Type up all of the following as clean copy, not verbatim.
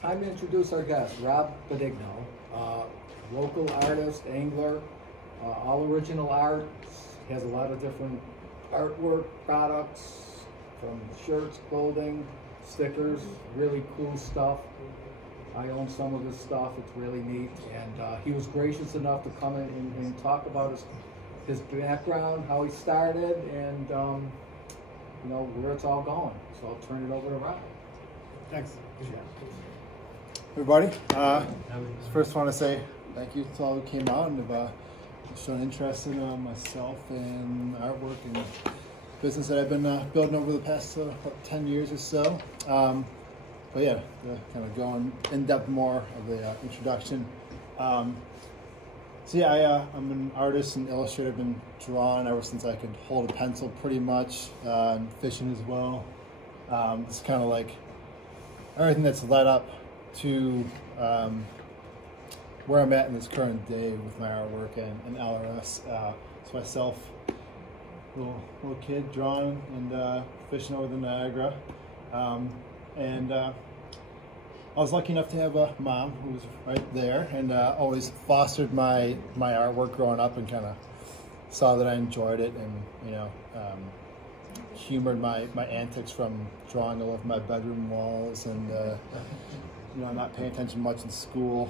Time to introduce our guest, Rob Benigno, local artist, angler, all original art. Has a lot of different artwork products, from shirts, clothing, stickers, really cool stuff. I own some of his stuff, it's really neat. And he was gracious enough to come in and talk about his background, how he started, and you know, where it's all going. So I'll turn it over to Rob. Thanks. Everybody, first I want to say thank you to all who came out and have shown interest in myself and artwork and business that I've been building over the past about 10 years or so. But yeah, kind of going in depth more of the introduction. So yeah, I'm an artist and illustrator. I've been drawing ever since I could hold a pencil pretty much, and fishing as well. It's kind of like everything that's led up to where I'm at in this current day with my artwork and LRS. It's myself, little kid drawing and fishing over the Niagara. And I was lucky enough to have a mom who was right there and always fostered my artwork growing up and kind of saw that I enjoyed it and, you know, humored my antics from drawing all over my bedroom walls and, you know, not paying attention much in school.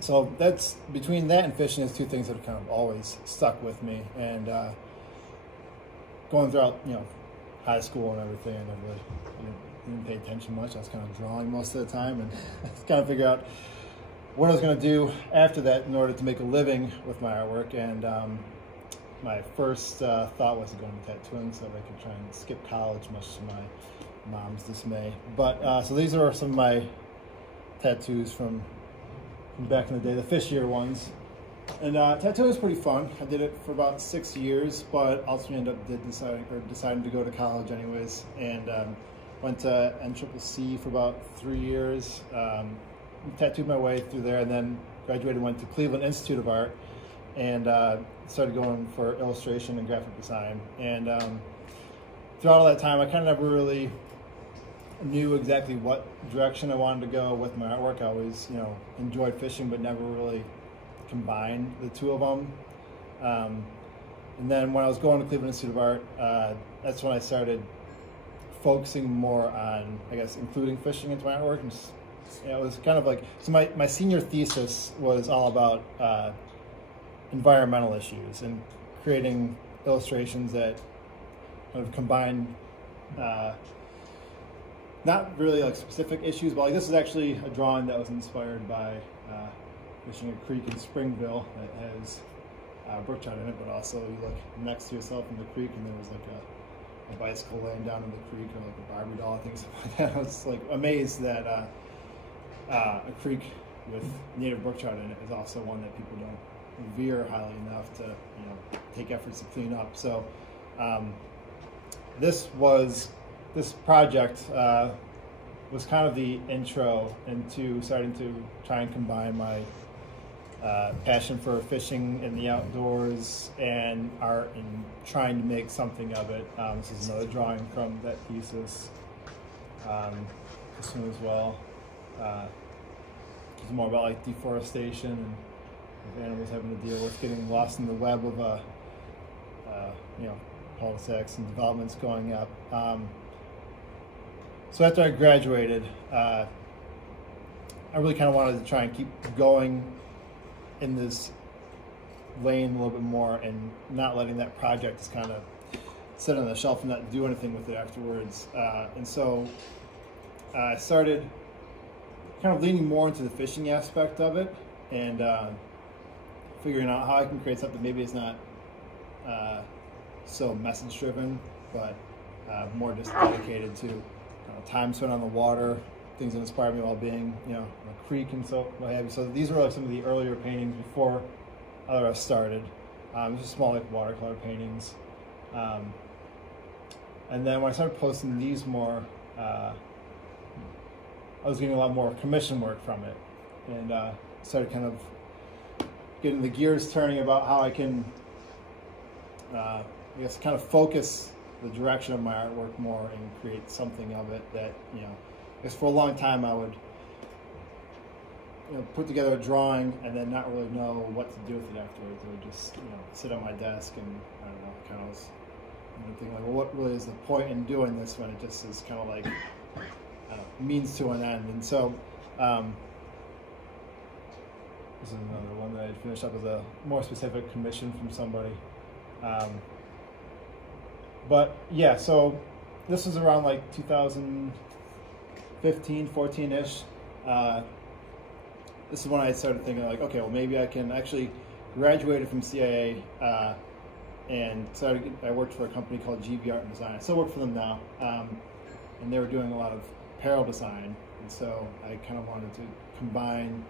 So that's, between that and fishing is two things that have kind of always stuck with me. And going throughout, you know, high school and everything, I never really didn't pay attention much. I was kind of drawing most of the time and kind of figure out what I was going to do after that in order to make a living with my artwork. And my first thought was to go into tattooing so that I could try and skip college, much to my mom's dismay. But so these are some of my tattoos from back in the day, the fishier ones. And tattooing was pretty fun. I did it for about 6 years, but ultimately ended up deciding to go to college anyways, and went to NCCC for about 3 years. Tattooed my way through there, and then graduated and went to Cleveland Institute of Art, and started going for illustration and graphic design. And throughout all that time, I kind of never really knew exactly what direction I wanted to go with my artwork. I always, you know, enjoyed fishing, but never really combined the two of them. And then when I was going to Cleveland Institute of Art, that's when I started focusing more on, I guess, including fishing into my artwork. And just, you know, it was kind of like, so my senior thesis was all about environmental issues and creating illustrations that kind of combine not really like specific issues, but like this is actually a drawing that was inspired by fishing a creek in Springville that has brook trout in it, but also you look next to yourself in the creek and there was like a bicycle laying down in the creek, or like a Barbie doll, things like that. I was like amazed that a creek with native brook trout in it is also one that people don't revere highly enough to, you know, take efforts to clean up. So this project was kind of the intro into starting to try and combine my passion for fishing in the outdoors and art and trying to make something of it. This is another drawing from that thesis. This one as well. It's more about like deforestation and animals having to deal with getting lost in the web of you know, cul-de-sacs and developments going up. So after I graduated, I really kind of wanted to try and keep going in this lane a little bit more and not letting that project just kind of sit on the shelf and not do anything with it afterwards. And so I started kind of leaning more into the fishing aspect of it and figuring out how I can create something maybe it's not so message driven, but more just dedicated to time spent on the water, things that inspired me while being, you know, a creek and so what have you. So these were like some of the earlier paintings before LRS started. Just small like watercolor paintings. And then when I started posting these more, I was getting a lot more commission work from it, and started kind of getting the gears turning about how I can, I guess, kind of focus the direction of my artwork more and create something of it that, you know, because for a long time I would put together a drawing and then not really know what to do with it afterwards. It would just sit on my desk, and I don't know, kind of was thinking like, well, what really is the point in doing this when it just is kind of like means to an end? And so this is another one that I finished up with a more specific commission from somebody. But yeah, so this was around like 2015, 14-ish. This is when I started thinking like, okay, well maybe I can actually graduated from CIA and I worked for a company called GB Art and Design. I still work for them now, and they were doing a lot of apparel design, and so I kind of wanted to combine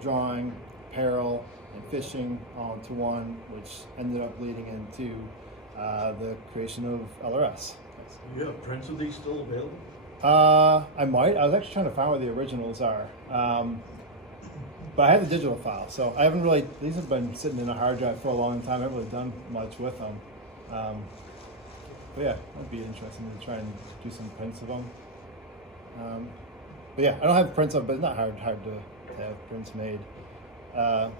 drawing, apparel, and fishing all into one, which ended up leading into the creation of LRS. You have prints of these still available? I might. I was actually trying to find where the originals are. But I have the digital file, so I haven't really, these have been sitting in a hard drive for a long time. I haven't really done much with them. But yeah, that'd be interesting to try and do some prints of them. But yeah, I don't have prints of, but it's not hard to have prints made. Yeah.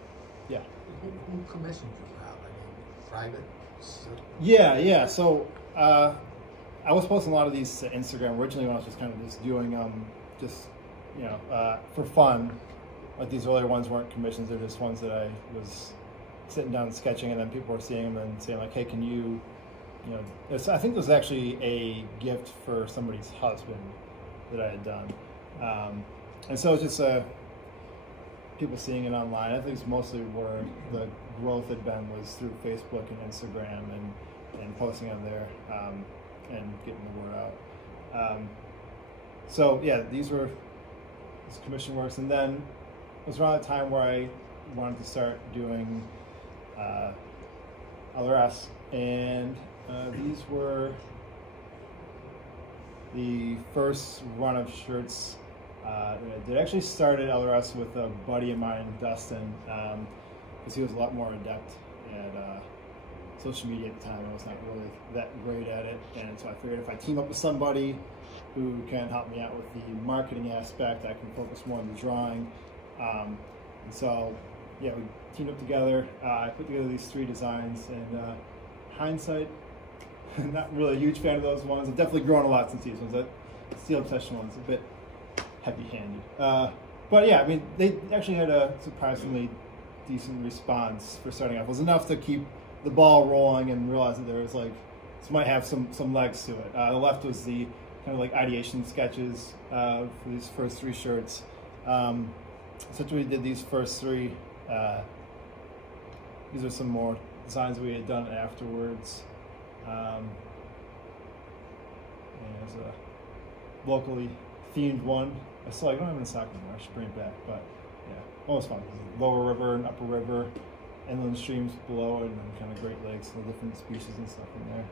Who commissioned you, Rob? I mean, private? Yeah. So I was posting a lot of these to Instagram originally when I was just kind of just doing for fun. Like these earlier ones weren't commissions; they're just ones that I was sitting down and sketching, and then people were seeing them and saying like, "Hey, can you?" I think it was actually a gift for somebody's husband that I had done, and so it's just people seeing it online. I think it's mostly where the growth had been was through Facebook and Instagram and posting on there and getting the word out. So yeah, these were this commission works, and then it was around the time where I wanted to start doing LRS, and these were the first run of shirts that I did. I actually started LRS with a buddy of mine, Dustin, because he was a lot more adept at social media at the time. I was not really that great at it, and so I figured if I team up with somebody who can help me out with the marketing aspect, I can focus more on the drawing. And so, yeah, we teamed up together. I put together these 3 designs, and hindsight, not really a huge fan of those ones. I've definitely grown a lot since these ones. That Steel Obsession one's a bit heavy-handed. But yeah, I mean, they actually had a surprisingly decent response for starting off. It was enough to keep the ball rolling and realize that there was like, this might have some legs to it. The left was the kind of like ideation sketches for these first 3 shirts. Since we did these first 3, these are some more designs we had done afterwards. And there's a locally themed one. I don't have it in stock anymore. I should bring it back, but yeah, almost fun. Lower river and upper river, inland streams below it, and then kind of Great Lakes and the different species and stuff in there.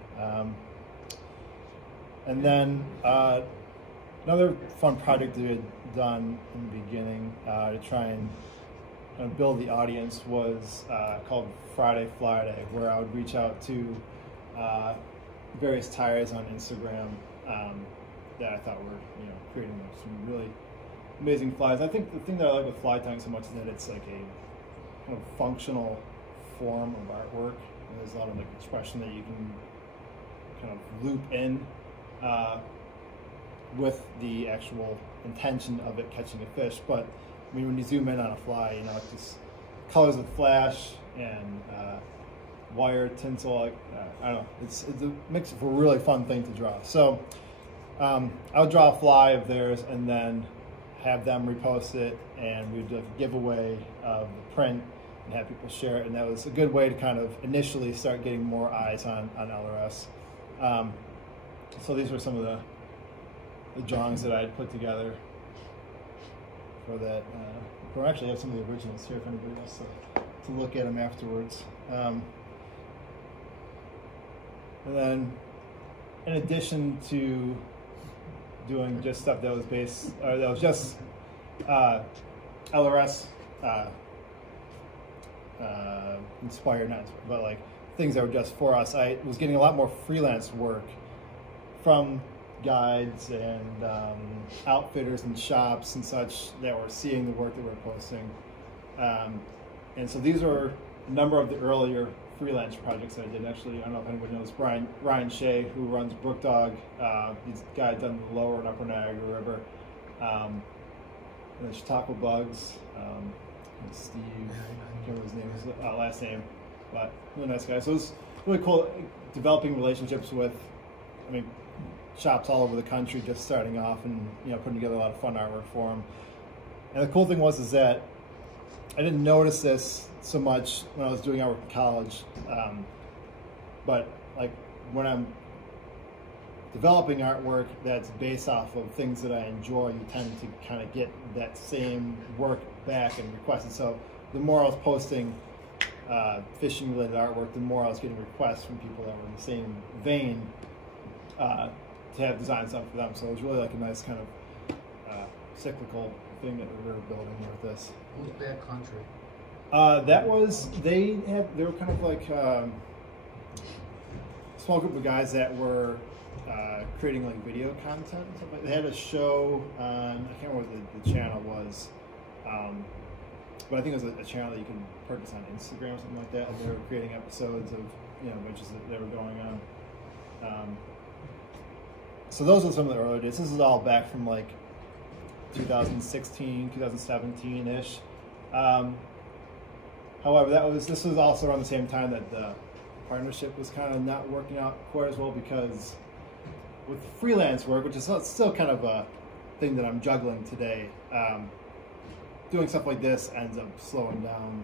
And then another fun project that we had done in the beginning to try and build the audience was called Friday Fly Day, where I would reach out to various tires on Instagram that I thought were creating some really amazing flies. I think the thing that I like with fly tying so much is that it's like a kind of functional form of artwork. There's a lot of like expression that you can kind of loop in with the actual intention of it catching a fish. But I mean, when you zoom in on a fly, it just colors that flash and wire tinsel. I don't know. It makes it for a really fun thing to draw. So I would draw a fly of theirs and then have them repost it, and we'd do a giveaway of the print and have people share it. And that was a good way to kind of initially start getting more eyes on LRS. So these were some of the drawings that I had put together for that. We'll actually have some of the originals here if anybody wants to look at them afterwards. And then, in addition to doing just stuff that was just LRS inspired, but like things that were just for us, I was getting a lot more freelance work from guides and outfitters and shops and such that were seeing the work that we're posting. And so these are a number of the earlier freelance projects that I did. Actually, I don't know if anyone knows Ryan Shea, who runs Brook Dog. He's a guy done the lower and upper Niagara River. And then Chautauqua Bugs, Steve, I can't remember his name, his last name, but really nice guy. So it's really cool developing relationships with, shops all over the country, just starting off and putting together a lot of fun artwork for them. And the cool thing was that I didn't notice this so much when I was doing artwork in college, but like when I'm developing artwork that's based off of things that I enjoy, you tend to kind of get that same work back and requested. So the more I was posting fishing related artwork, the more I was getting requests from people that were in the same vein to have designs done for them. So it was really like a nice kind of cyclical thing that we were building here with this. Who's Backcountry? That was, they were kind of like a small group of guys that were creating like video content and stuff like that. They had a show on, I can't remember what the channel was, but I think it was a channel that you can purchase on Instagram or something like that, and they were creating episodes of adventures that they were going on. So those are some of the earlier days. This is all back from like 2016, 2017-ish. However, this was also around the same time that the partnership was kind of not working out quite as well, because with freelance work, which is still kind of a thing that I'm juggling today, doing stuff like this ends up slowing down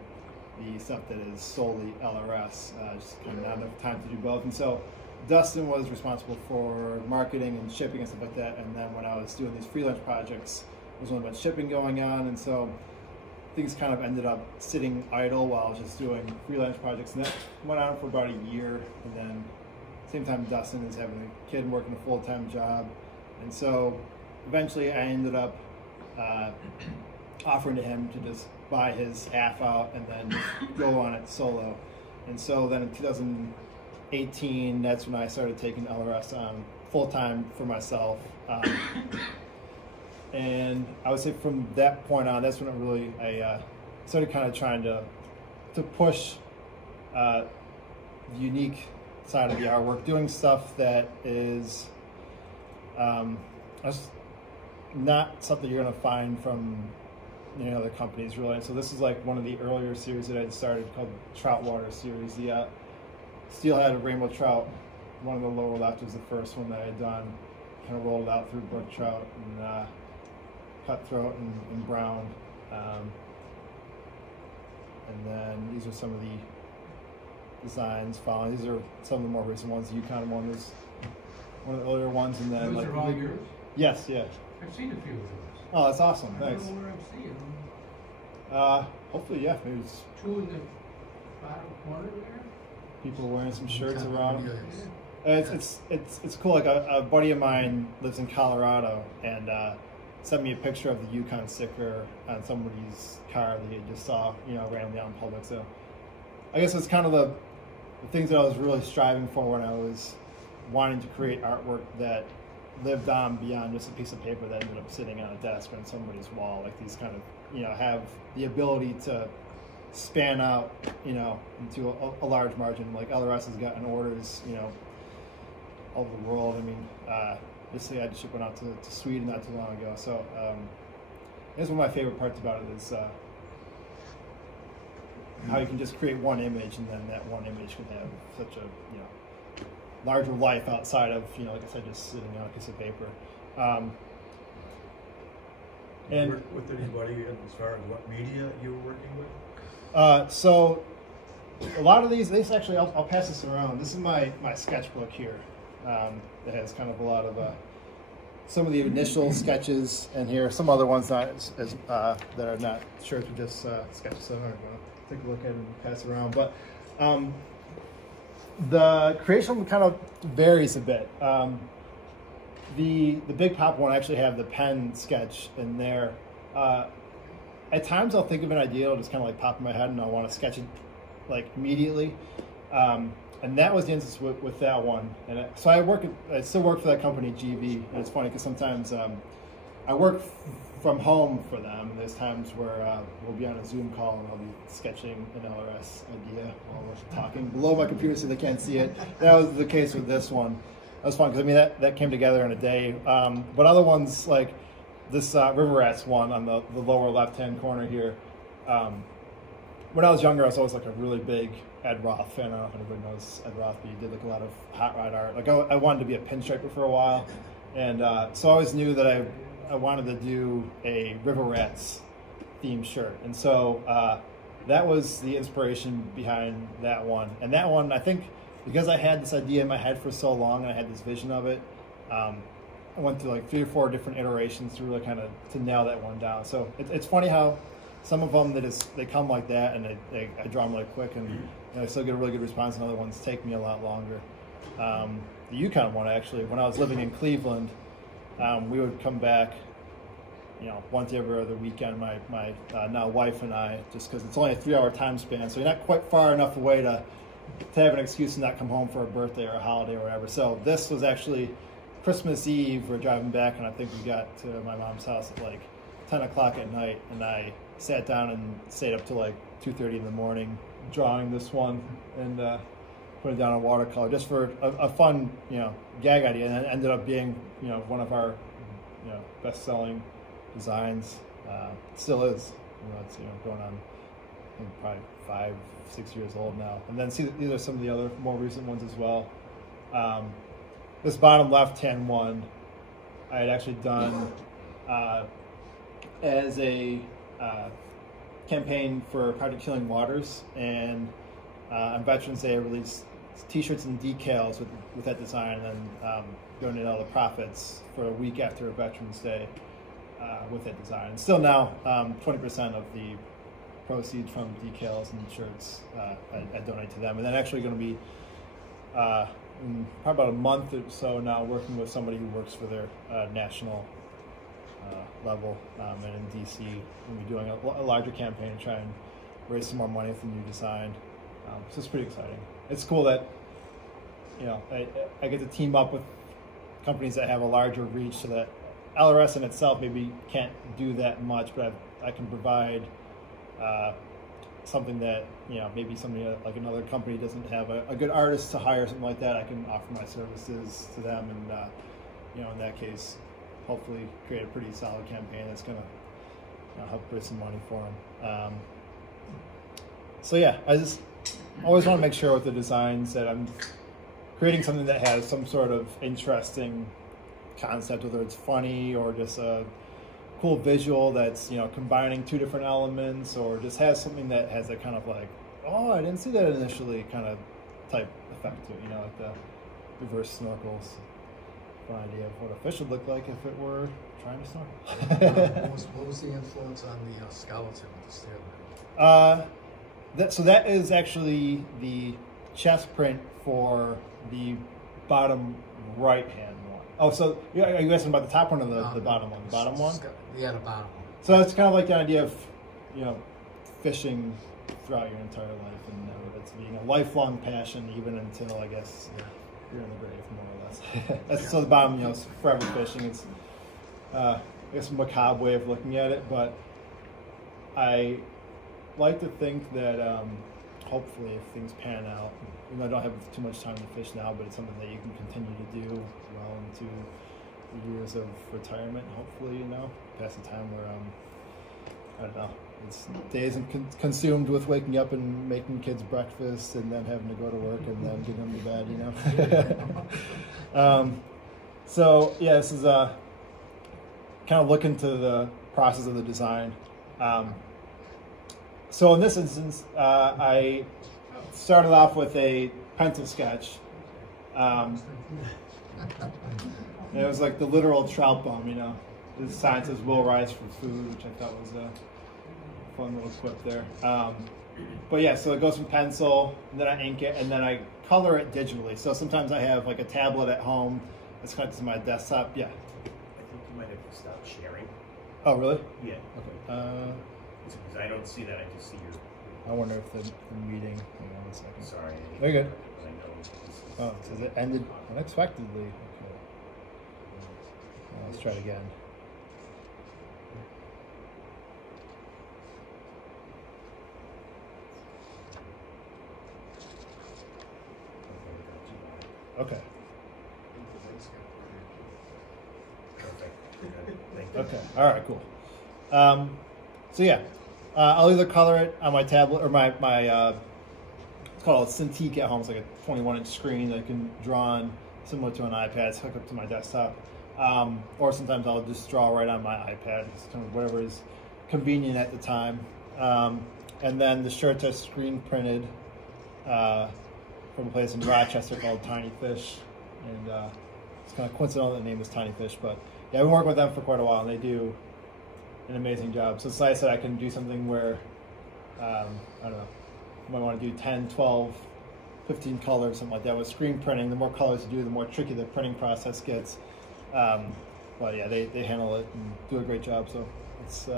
the stuff that is solely LRS. Just kind of not enough time to do both. And so Dustin was responsible for marketing and shipping and stuff like that. And then when I was doing these freelance projects, there was one about shipping going on. And so things kind of ended up sitting idle while I was just doing freelance projects. And that went on for about a year. And then same time, Dustin is having a kid and working a full-time job. And so eventually I ended up offering to him to just buy his half out and then just go on it solo. And so then in 2018, that's when I started taking LRS on full-time for myself. And I would say from that point on, that's when it really, I started kind of trying to push the unique side of the artwork, doing stuff that is not something you're going to find from the companies really. So this is like one of the earlier series that I started called Trout Water series. The Steelhead Rainbow Trout, one of the lower left was the first one that I had done. Kind of rolled out through brook trout and cutthroat and brown. And then these are some of the designs following. These are some of the more recent ones. The Yukon one was one of the earlier ones. And then Those are all yours? Yes, yeah. I've seen a few of those. Oh, that's awesome. Thanks. I don't know where I'm seeing them. Hopefully, yeah. Maybe it's Two in the bottom corner there? people wearing some shirts Top around. yes. It's cool. Like a buddy of mine lives in Colorado and sent me a picture of the Yukon sticker on somebody's car that he just saw, randomly out in public. So I guess it's kind of the things that I was really striving for when I was wanting to create artwork that lived on beyond just a piece of paper that ended up sitting on a desk or on somebody's wall. Like these kind of, have the ability to span out, into a large margin. Like LRS has gotten orders, all over the world. I mean, basically I had to ship one out to Sweden not too long ago. So I guess one of my favorite parts about it is how you can just create one image, and then that one image can have such a, larger life outside of, like I said, just sitting on a piece of paper. And with anybody as far as what media you were working with? So a lot of these actually, I'll pass this around. This is my sketchbook here. That has kind of a lot of some of the initial sketches in here. Some other ones not as that are not shirts, but just sketches. So I'm going to take a look at it and pass it around. But the creation kind of varies a bit. The Big Pop one, I actually have the pen sketch in there. At times I'll think of an idea, it'll just kind of like pop in my head and I want to sketch it like immediately. And that was the instance with that one. And so I still work for that company, GV. And it's funny because sometimes I work from home for them. There's times where we'll be on a Zoom call and I'll be sketching an LRS idea while we're talking below my computer so they can't see it. That was the case with this one. That was fun because I mean that came together in a day. But other ones like this River Rats one on the lower left-hand corner here. When I was younger, I was always like a really big Ed Roth fan. I don't know if anybody knows Ed Roth, but he did like a lot of hot rod art. Like I wanted to be a pinstriper for a while, and so I always knew that I wanted to do a River Rats themed shirt, and so that was the inspiration behind that one. And that one, I think, because I had this idea in my head for so long, and I had this vision of it, I went through like 3 or 4 different iterations to really kind of to nail that one down. So it's funny how some of them they come like that, and I draw them really quick, and I still get a really good response, and other ones take me a lot longer. The Yukon one, actually, when I was living in Cleveland, we would come back, once every other weekend, my now wife and I, just because it's only a 3-hour time span, so you're not quite far enough away to have an excuse to not come home for a birthday or a holiday or whatever. So this was actually Christmas Eve. We're driving back, and I think we got to my mom's house at like 10 o'clock at night, and I sat down and stayed up till like 2:30 in the morning drawing this one, and put it down on watercolor just for a fun gag idea, and it ended up being one of our best-selling designs. Still is. It's going on, I think, probably 5-6 years old now. And then see, these are some of the other more recent ones as well. This bottom left-hand one I had actually done as a campaign for Project Healing Waters, and on Veterans Day I released t-shirts and decals with that design, and then donated all the profits for a week after Veterans Day with that design. And still now 20% of the proceeds from decals and shirts I donate to them. And then actually going to be in probably about a month or so now working with somebody who works for their national level, and in DC we'll be doing a larger campaign to try and raise some more money for the new design. So it's pretty exciting. It's cool that I get to team up with companies that have a larger reach, so that LRS in itself maybe can't do that much, but I can provide something that maybe somebody like another company doesn't have a good artist to hire, something like that. I can offer my services to them, and in that case, hopefully create a pretty solid campaign that's going to help raise some money for them. So yeah, I just always want to make sure with the designs that I'm creating something that has some sort of interesting concept, whether it's funny or just a cool visual that's combining 2 different elements, or just has something that has a kind of like, oh, I didn't see that initially kind of type effect to it, like the reverse snorkels. An idea of what a fish would look like if it were trying to snorkel. What was the influence on the skeleton of the stairway? So that is actually the chest print for the bottom right-hand one. Oh, so are you asking about the top one or the bottom one? The bottom one? Yeah, the bottom one. So it's kind of like the idea of, fishing throughout your entire life, and it's being a lifelong passion even until, I guess, you're in the grave, more or less. So the bottom, is forever fishing. It's, I guess, a macabre way of looking at it, but I like to think that hopefully if things pan out, I don't have too much time to fish now, but it's something that you can continue to do well into the years of retirement. Hopefully, past the time where I don't know, it's days consumed with waking up and making kids breakfast and then having to go to work and then getting them to bed. So yeah, this is kind of look into the process of the design. So in this instance, I started off with a pencil sketch. It was like the literal trout bum, The sign says "will rise for food," which I thought was a fun little quip there. But yeah, so it goes from pencil, and then I ink it, and then I color it digitally. So sometimes I have like a tablet at home that's connected to my desktop. Yeah. I think you might have to stop sharing. Oh, really? Yeah. Okay. Because I don't see that. I just see your I wonder if the meeting. Hang on 1 second. Sorry. Very good. I know this is- Oh, it says it ended unexpectedly. Okay. Let's try it again. Okay. Perfect. Good. Thank you. Okay. All right. Cool. So yeah, I'll either color it on my tablet or my it's called a Cintiq at home. It's like a 21-inch screen that I can draw on, similar to an iPad. It's hooked up to my desktop. Or sometimes I'll just draw right on my iPad. It's kind of whatever is convenient at the time. And then the shirts are screen printed from a place in Rochester called Tiny Fish, and it's kind of coincidental that the name is Tiny Fish. But yeah, I've been working with them for quite a while, and they do an amazing job. So it's nice that I can do something where I don't know, you might want to do 10, 12, 15 colors, something like that. With screen printing, the more colors you do, the more tricky the printing process gets. But yeah, they handle it and do a great job. So it's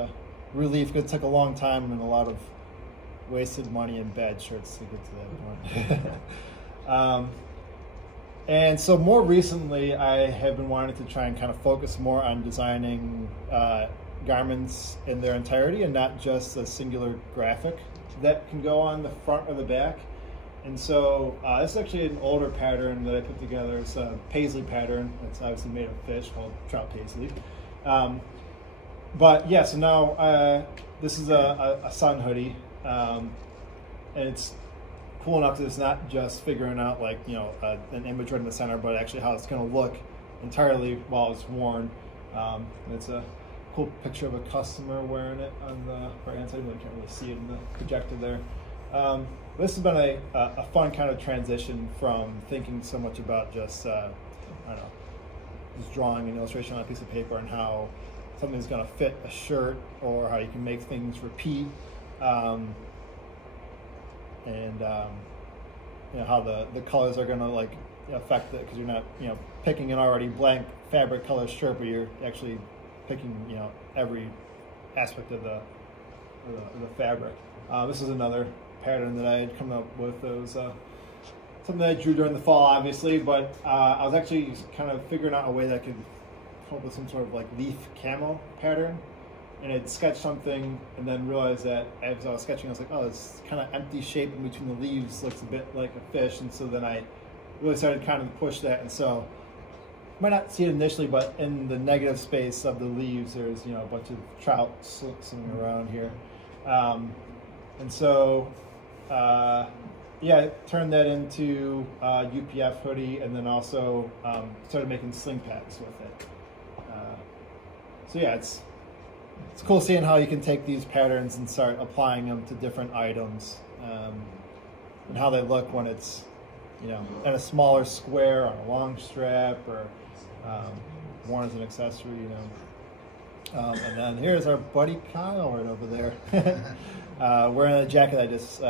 relief. It took a long time and a lot of wasted money and bad shirts to get to that point. And so more recently, I have been wanting to try and kind of focus more on designing garments in their entirety and not just a singular graphic that can go on the front or the back. And so this is actually an older pattern that I put together. It's a paisley pattern. It's obviously made of fish called trout paisley. But yeah, so now this is a sun hoodie. And it's cool enough that it's not just figuring out like, you know, an image right in the center, but actually how it's going to look entirely while it's worn. And it's a cool picture of a customer wearing it on the right hand side. You can't really see it in the projector there. This has been a fun kind of transition from thinking so much about just, I don't know, just drawing an illustration on a piece of paper and how something's going to fit a shirt or how you can make things repeat. And you know, how the colors are going to like affect it, because you're not, you know, picking an already blank fabric color shirt, but you're actually picking, you know, every aspect of the fabric. This is another pattern that I had come up with. It was something that I drew during the fall, obviously, but I was actually kind of figuring out a way that I could come up with some sort of like leaf camo pattern. And I'd sketched something and then realized that as I was sketching, I was like, oh, this kind of empty shape in between the leaves looks a bit like a fish. And so then I really started kind of push that. And so you might not see it initially, but in the negative space of the leaves, there's, you know, a bunch of trout swimming around here. And so, yeah, I turned that into a UPF hoodie, and then also started making sling packs with it. So yeah, it's cool seeing how you can take these patterns and start applying them to different items, and how they look when it's, you know, in a smaller square on a long strap, or worn as an accessory, you know. And then here's our buddy Kyle right over there, wearing a jacket I just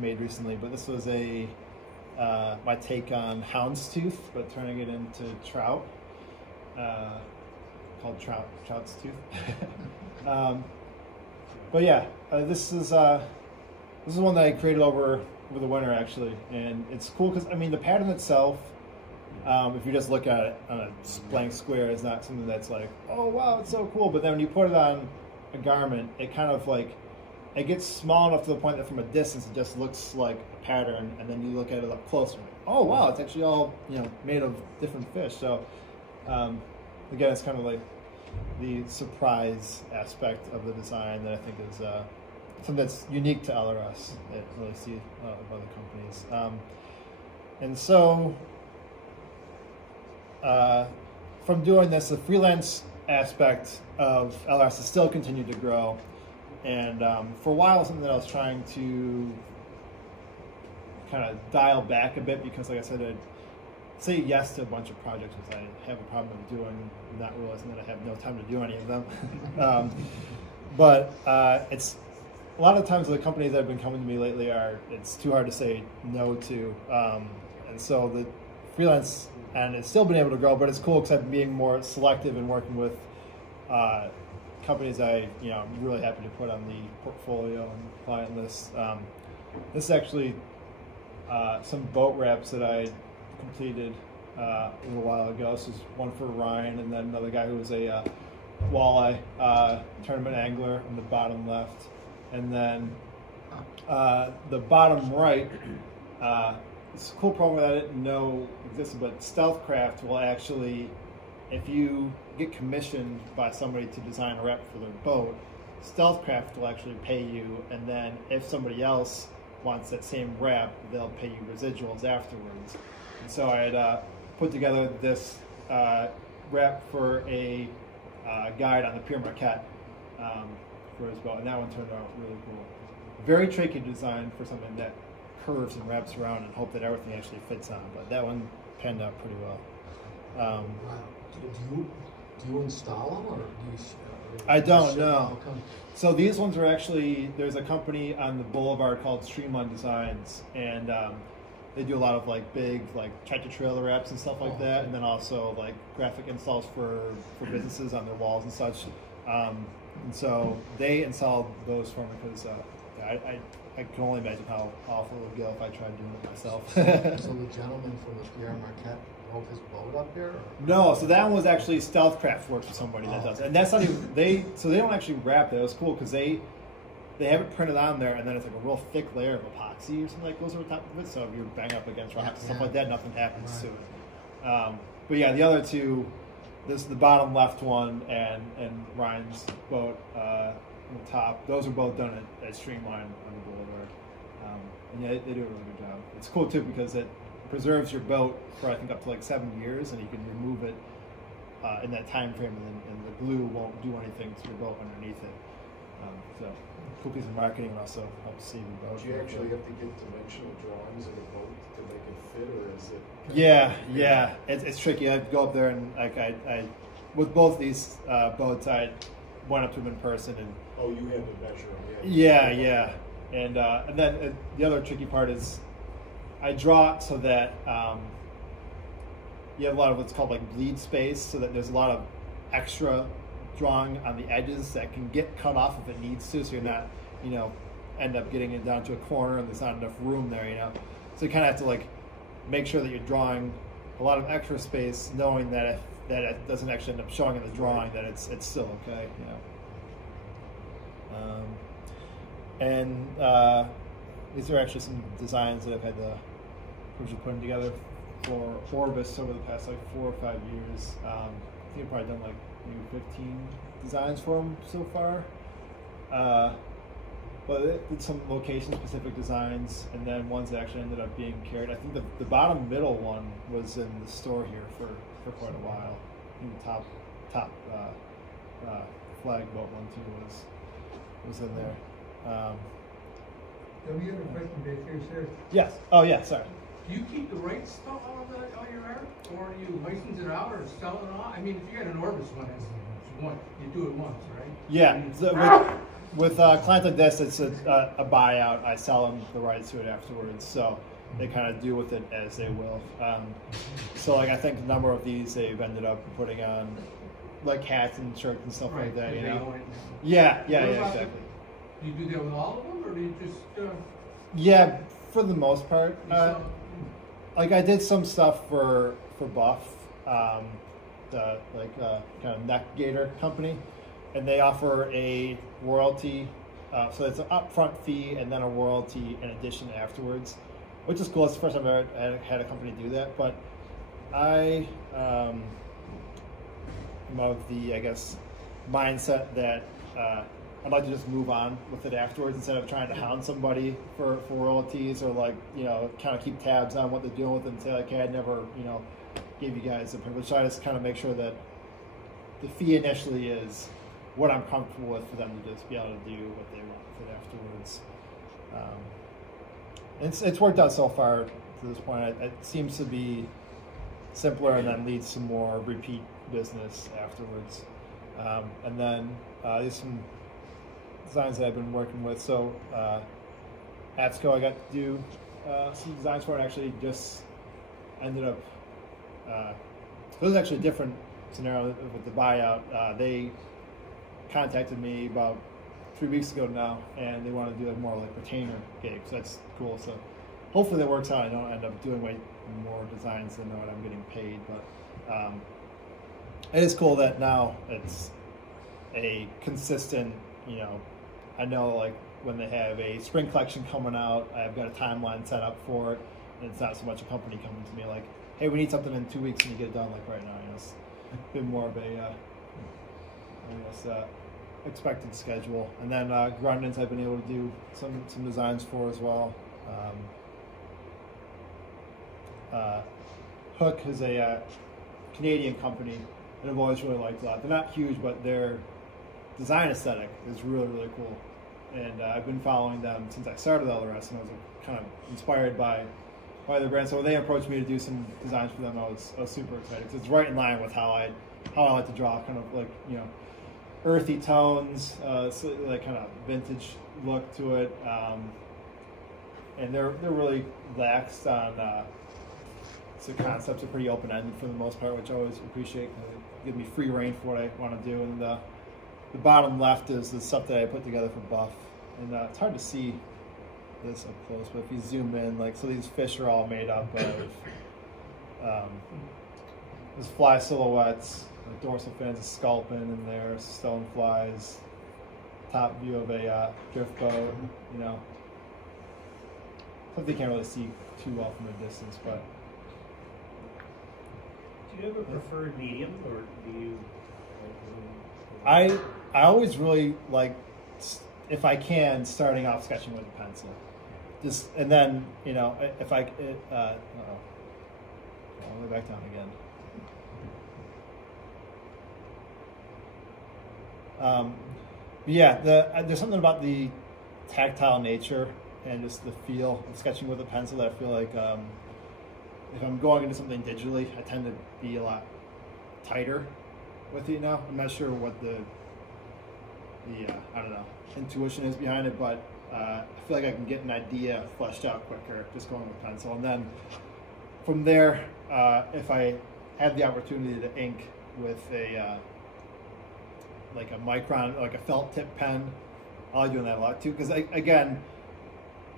made recently. But this was my take on houndstooth, but turning it into trout. Called Trout's Tooth. But yeah, this is one that I created over the winter actually, and it's cool because I mean the pattern itself, if you just look at it on a blank square, is not something that's like, oh wow, it's so cool. But then when you put it on a garment, it kind of like it gets small enough to the point that from a distance it just looks like a pattern, and then you look at it up closer, oh wow, it's actually all, you know, made of different fish. So again, it's kind of like the surprise aspect of the design that I think is something that's unique to LRS that I really see of other companies. And so from doing this, the freelance aspect of LRS has still continued to grow. And for a while, something that I was trying to kind of dial back a bit, because like I said, I'd say yes to a bunch of projects which I have a problem with doing, not realizing that I have no time to do any of them. But it's a lot of times the companies that have been coming to me lately it's too hard to say no to. And so the freelance, and it's still been able to grow, but it's cool because I'm being more selective and working with companies I'm really happy to put on the portfolio and client list. This is actually some boat wraps that I completed a little while ago. This is one for Ryan, and then another guy who was a walleye tournament angler in the bottom left. And then the bottom right, it's a cool program that I didn't know existed, but Stealthcraft will actually, if you get commissioned by somebody to design a wrap for their boat, Stealthcraft will actually pay you, and then if somebody else wants that same wrap, they'll pay you residuals afterwards. And so I had put together this wrap for a guide on the Pier Marquette for his boat, and that one turned out really cool. Very tricky design for something that curves and wraps around and hope that everything actually fits on, but that one panned out pretty well. Wow. Do you install them, or do you? I don't know. So these ones are actually, there's a company on the Boulevard called Streamline Designs, and they do a lot of like big tractor trailer wraps and stuff like that, and then also like graphic installs for businesses on their walls and such. And so they installed those for me because I can only imagine how awful it would go if I tried doing it myself. So the gentleman from the Pierre Marquette drove his boat up there? Or? No, so that one was actually Stealthcraft works for somebody that does it. And that's not even, they don't actually wrap it. It was cool because they have it printed on there, and then it's like a real thick layer of epoxy or something like goes over top of it. So if you bang up against rocks and stuff like that, nothing happens to it. But yeah, the other two, this is the bottom left one and Ryan's boat on the top. Those are both done at Streamline on the Boulevard. And yeah, they do a really good job. It's cool too because it preserves your boat for I think up to like 7 years, and you can remove it in that time frame, and the glue won't do anything to your boat underneath it. So cool piece of marketing, and also helps save your boat. Do you actually have to get dimensional drawings of the boat to make it fit, or is it? Yeah, it's tricky. I go up there and like I with both these boats, I went up to them in person and. Oh, you had to measure them. Yeah. And then the other tricky part is I draw it so that you have a lot of what's called like bleed space, so that there's a lot of extra drawing on the edges that can get cut off if it needs to, so you're not, end up getting it down to a corner and there's not enough room there, So you kind of have to like make sure that you're drawing a lot of extra space, knowing that if it doesn't actually end up showing in the drawing, that it's still okay, And these are actually some designs that I've had the privilege of putting together for Orbis over the past like 4 or 5 years. I think I've probably done like maybe 15 designs for them so far. But it did some location-specific designs, and then ones that actually ended up being carried. I think the bottom middle one was in the store here for quite a while. I think the top flag boat one too was in there. Have you ever question back here, sir? Yes. Oh yeah. Sorry. Do you keep the rights to all your art, or do you license it out or sell it off? I mean, if you got an Orbis one, you do it once, right? Yeah. So with clients like this, it's a buyout. I sell them the rights to it afterwards, so they kind of do with it as they will. So like I think a number of these they've ended up putting on like hats and shirts and stuff like that. Yeah, exactly. Do you do that with all of them, or do you just? Yeah, for the most part. Like I did some stuff for Buff, the kind of neck gaiter company, and they offer a royalty. So it's an upfront fee and then a royalty in addition afterwards, which is cool. It's the first time I've ever had a company do that. But I am of the mindset that. I'd like to just move on with it afterwards instead of trying to hound somebody for royalties, or kind of keep tabs on what they're doing with it and say like, hey, I never, gave you guys the privilege. So I just kind of make sure that the fee initially is what I'm comfortable with for them to just be able to do what they want with it afterwards. It's worked out so far to this point. It seems to be simpler and then leads to more repeat business afterwards. And then there's some designs that I've been working with. So ATSCO, I got to do some designs for it. Actually just ended up, it was actually a different scenario with the buyout. They contacted me about 3 weeks ago now, and they want to do a more like retainer gig, so that's cool. So hopefully that works out. I don't end up doing way more designs than what I'm getting paid, but it is cool that now it's a consistent, I know like when they have a spring collection coming out, I've got a timeline set up for it, and it's not so much a company coming to me like, hey, we need something in 2 weeks and you get it done like right now. It's a bit more of a, expected schedule. And then Grundens I've been able to do some designs for as well. Hook is a Canadian company that I've always really liked a lot. They're not huge, but their design aesthetic is really, really cool. And I've been following them since I started LRS, and I was kind of inspired by their brand. So when they approached me to do some designs for them, I was super excited, because it's right in line with how I like to draw, kind of like, earthy tones, so like kind of vintage look to it. And they're really lax on the concepts are pretty open-ended for the most part, which I always appreciate, because it gives me free reign for what I want to do. And the bottom left is the stuff that I put together for Buff, and it's hard to see this up close, but if you zoom in, like, so these fish are all made up of these fly silhouettes, the dorsal fins, a sculpin in there, stone flies, top view of a drift boat, something you can't really see too well from a distance, but. Do you have a preferred medium, or do you? I always really like, if I can, starting off sketching with a pencil, and then if I all the way back down again. There's something about the tactile nature and just the feel of sketching with a pencil that I feel like if I'm going into something digitally, I tend to be a lot tighter with it now. I'm not sure what the I don't know, intuition is behind it, but I feel like I can get an idea fleshed out quicker just going with pencil. And then from there, if I have the opportunity to ink with a like a micron, like a felt tip pen, I like doing that a lot too, because again,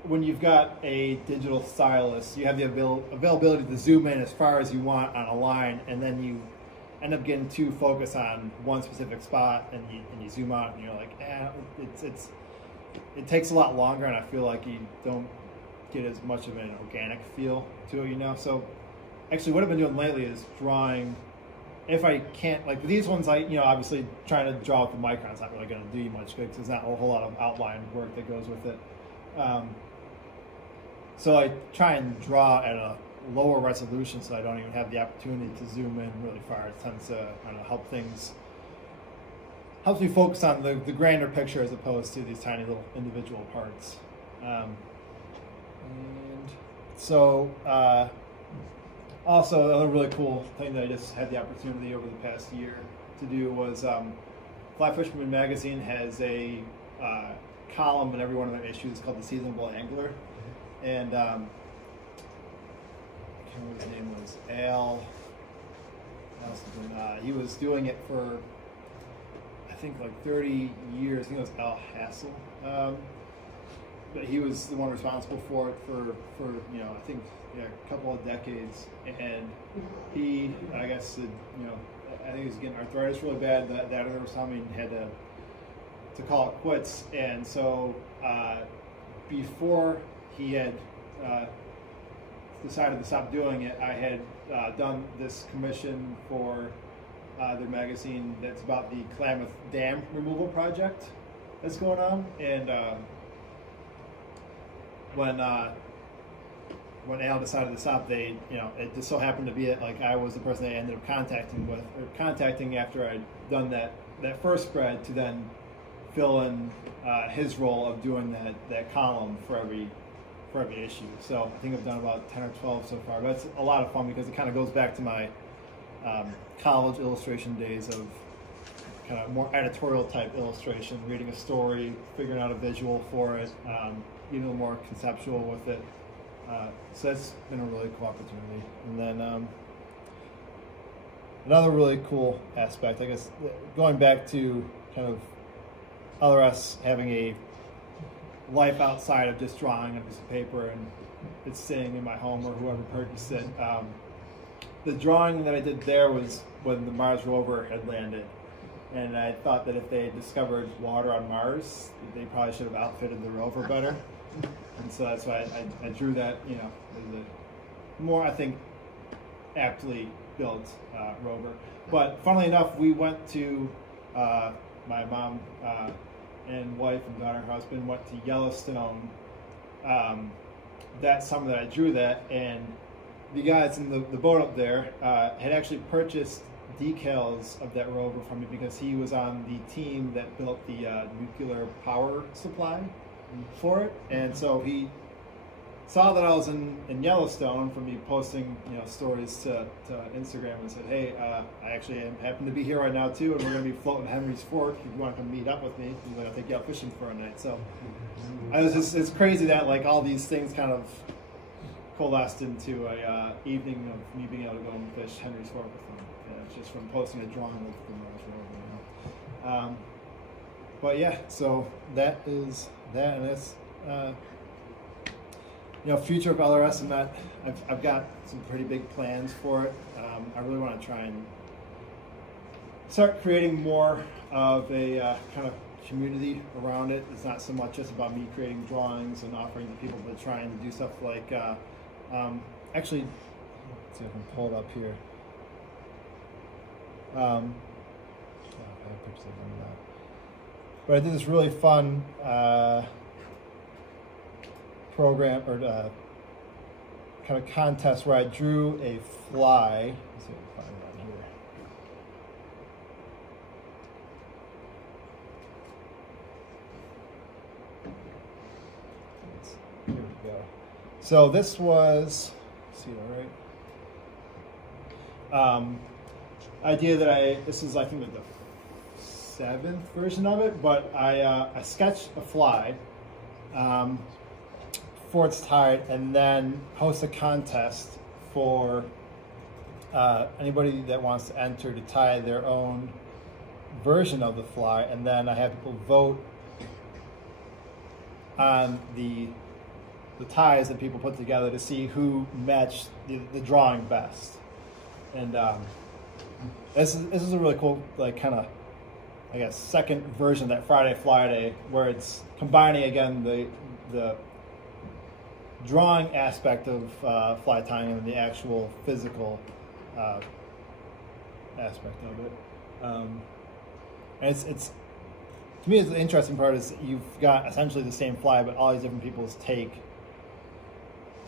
when you've got a digital stylus, you have the availability to zoom in as far as you want on a line, and then you end up getting too focused on one specific spot, and you zoom out, and you're like, it takes a lot longer, and I feel like you don't get as much of an organic feel to it, So actually what I've been doing lately is drawing, if I can't, like these ones, obviously trying to draw with the micron's not really going to do you much good, because there's not a whole lot of outline work that goes with it. So I try and draw at a lower resolution, so I don't even have the opportunity to zoom in really far. It tends to helps me focus on the grander picture as opposed to these tiny little individual parts. And so also another really cool thing that I just had the opportunity over the past year to do was Fly Fisherman magazine has a column in every one of their issues called the Seasonable Angler, and I can't remember what his name was, Al something. He was doing it for I think like 30 years. I think it was Al Hassel, but he was the one responsible for it for I think a couple of decades, and he, I guess, I think he was getting arthritis really bad. That there was something he had to call it quits, and so before he had decided to stop doing it, I had done this commission for their magazine that's about the Klamath Dam removal project that's going on, and when Al decided to stop, it just so happened to be that like I was the person they ended up contacting after I'd done that first spread to then fill in his role of doing that column for every issue. So I think I've done about 10 or 12 so far, but it's a lot of fun because it kind of goes back to my college illustration days of kind of more editorial type illustration, reading a story, figuring out a visual for it, getting a little more conceptual with it. So that's been a really cool opportunity. And then another really cool aspect, I guess, going back to kind of LRS having a life outside of just drawing on a piece of paper and it's sitting in my home or whoever purchased it. The drawing that I did there was when the Mars rover had landed. And I thought that if they had discovered water on Mars, they probably should have outfitted the rover better. And so that's why I drew that, you know, as a more, I think, aptly built rover. But funnily enough, we went to, my mom and wife and daughter and husband went to Yellowstone that summer that I drew that, and the guys in the boat up there had actually purchased decals of that rover from me because he was on the team that built the nuclear power supply for it, and so he saw that I was in Yellowstone from me posting, you know, stories to Instagram and said, hey, I actually happen to be here right now too, and we're going to be floating Henry's Fork. If you want to come meet up with me, I'm going to take you out fishing for a night. So it's crazy that like all these things kind of coalesced into a evening of me being able to go and fish Henry's Fork with him. And it's just from posting a drawing with the Mars rover, you know. But yeah, so that is that, and it's you know, future of LRS. I've got some pretty big plans for it. I really want to try and start creating more of a kind of community around it. It's not so much just about me creating drawings and offering to people, but trying to do stuff like actually, let's see if I can pull it up here. But I did this really fun program or kind of contest where I drew a fly. Let's see if I can find it on here. Here we go. So this was, see it all right? Idea that this is I think the 7th version of it, but I sketched a fly before it's tied, and then host a contest for anybody that wants to enter to tie their own version of the fly, and then I have people vote on the ties that people put together to see who matched the drawing best. And this is a really cool, like, kind of, I guess, second version of that Friday Fly Day, where it's combining again the drawing aspect of fly tying and the actual physical aspect of it. And it's to me, the interesting part is you've got essentially the same fly, but all these different people's take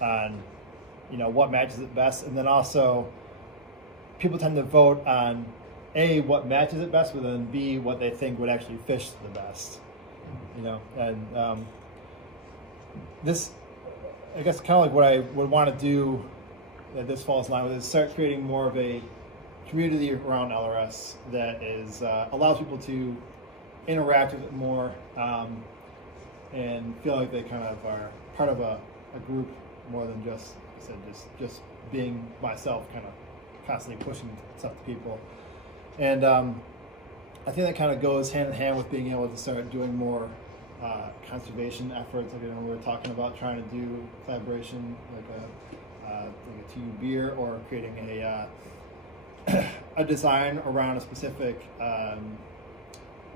on, you know, what matches it best, and then also people tend to vote on A, what matches it best, but then B, what they think would actually fish the best. You know, and this, I guess, kind of like what I would want to do that this falls in line with is start creating more of a community around LRS that is allows people to interact with it more and feel like they kind of are part of a group more than just, I said, just being myself, kind of constantly pushing stuff to people. And I think that kind of goes hand in hand with being able to start doing more conservation efforts. Like, you know, we were talking about trying to do collaboration, like a TU beer, or creating a design around a specific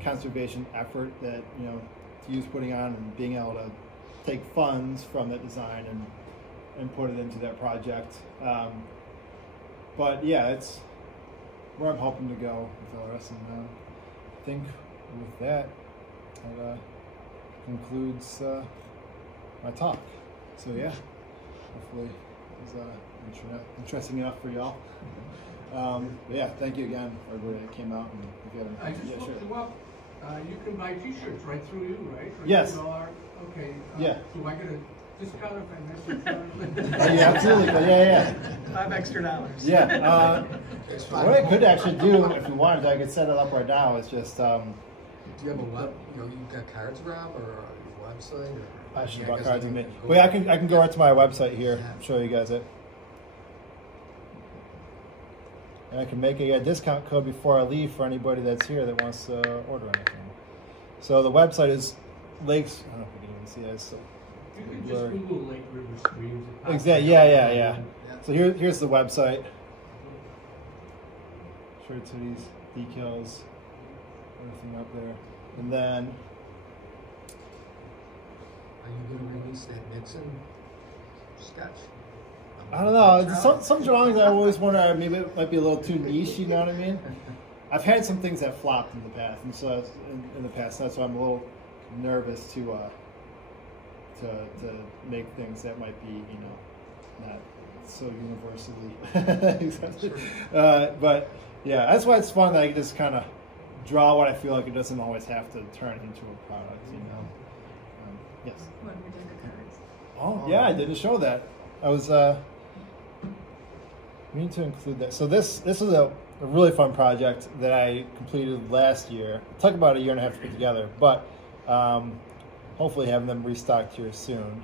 conservation effort that, you know, TU's putting on, and being able to take funds from that design and put it into that project. But yeah, it's where I'm hoping to go with LRS, and I think with that concludes my talk. So yeah, hopefully it was interesting enough for y'all. But yeah, thank you again for everybody that came out. And if you I just looked you up. You can buy T-shirts right through you, right? For Yes. $2. Okay. Yeah. Do I get a discount if I mention Yeah, absolutely. Yeah. $5 extra. Yeah. What I could actually do, if you wanted, I could set it up right now. It's just. Do you have a web? You know, you've got cards, Rob, or your website? Or, I should yeah, buy guess cards you with me. can go Well, yeah, I can go right to my website here. Yeah. Show you guys it. And I can make a discount code before I leave for anybody that's here that wants to order anything. So the website is Lakes. I don't know if you can even see this. So You can just Google Lake River Streams. It pops exactly. up. Yeah. So here's the website. Shirt cities, decals, everything up there, and then. Are you going to release that Nixon sketch? I don't know. Some drawings I always wonder maybe it might be a little too niche. You know what I mean? I've had some things that flopped in the past, and so in the past, that's why I'm a little nervous to make things that might be not so universally accepted. But yeah, that's why it's fun that I can just kind of draw what I feel like. It doesn't always have to turn into a product. Yes. When we did the cards. Oh yeah, I didn't show that. I was we need to include that. So this is a really fun project that I completed last year. It took about a year and a half to put together, but hopefully having them restocked here soon.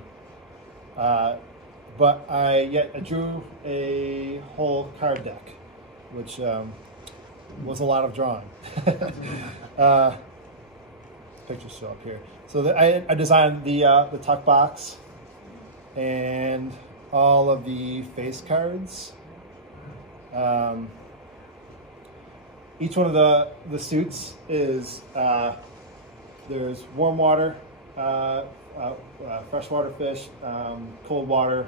But I drew a whole card deck, which was a lot of drawing. Pictures show up here. So I designed the tuck box and all of the face cards. Each one of the suits is there's warm water, freshwater fish, cold water.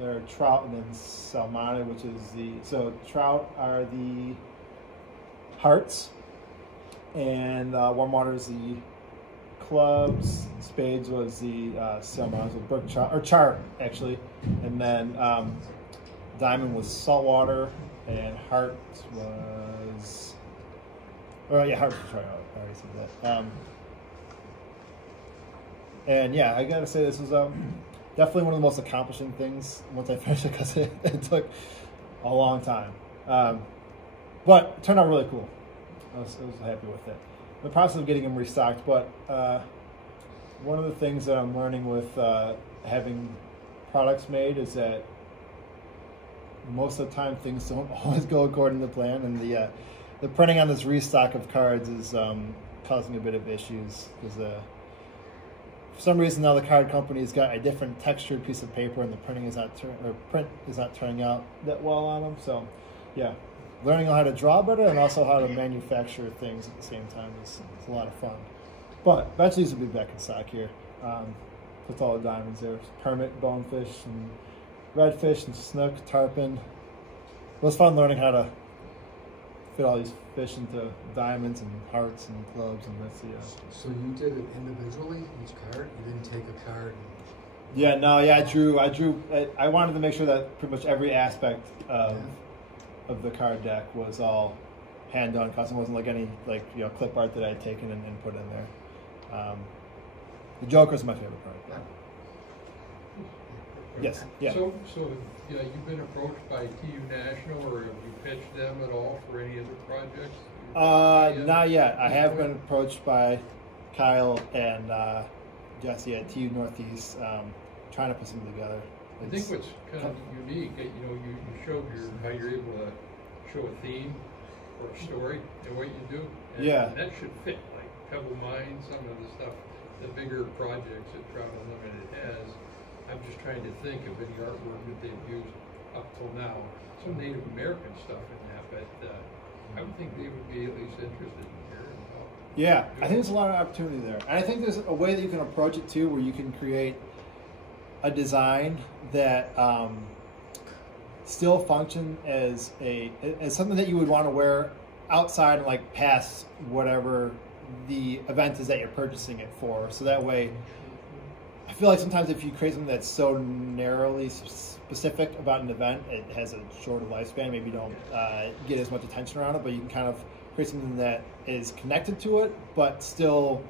There are trout and then salmon, which is trout are the hearts, and warm water is the clubs. Spades was the salmon, so brook char actually, and then diamond was saltwater, and hearts was. Oh yeah, hearts. Sorry, I already said that. And yeah, I gotta say this was definitely one of the most accomplishing things once I finished it, because it took a long time, but it turned out really cool. I was happy with it. The process of getting them restocked, but one of the things that I'm learning with having products made is that most of the time things don't always go according to plan, and the printing on this restock of cards is causing a bit of issues because for some reason now the card company's got a different textured piece of paper, and the print is not turning out that well on them. So yeah, learning how to draw better and also how to manufacture things at the same time is a lot of fun. But eventually these will be back in stock here. With all the diamonds there. Permit, bonefish, and redfish, and snook, tarpon. It was fun learning how to fit all these fish into diamonds and hearts and clubs, and that's So you did it individually, each card? You didn't take a card? Yeah, no, yeah, I drew. I wanted to make sure that pretty much every aspect of the card deck was all hand done custom. It wasn't like any clip art that I had taken and put in there. The Joker's my favorite card. Yes. Yeah. So you've been approached by TU National, or have you pitched them at all for any other projects? Not yet. I have been approached by Kyle and Jesse at TU Northeast, trying to put something together. I think what's kind of unique, you showed how you're able to show a theme or a story in what you do. And that should fit, like Pebble Mine, some of the stuff, the bigger projects that Trout Unlimited has. I'm just trying to think of any artwork that they've used up till now. Some Native American stuff in that, but I would think they would be at least interested in hearing about. Yeah, I think there's a lot of opportunity there. And I think there's a way that you can approach it too, where you can create a design that still function as something that you would want to wear outside and like past whatever the event is that you're purchasing it for. So that way, I feel like sometimes if you create something that's so narrowly specific about an event, it has a shorter lifespan. Maybe you don't get as much attention around it, but you can kind of create something that is connected to it, but still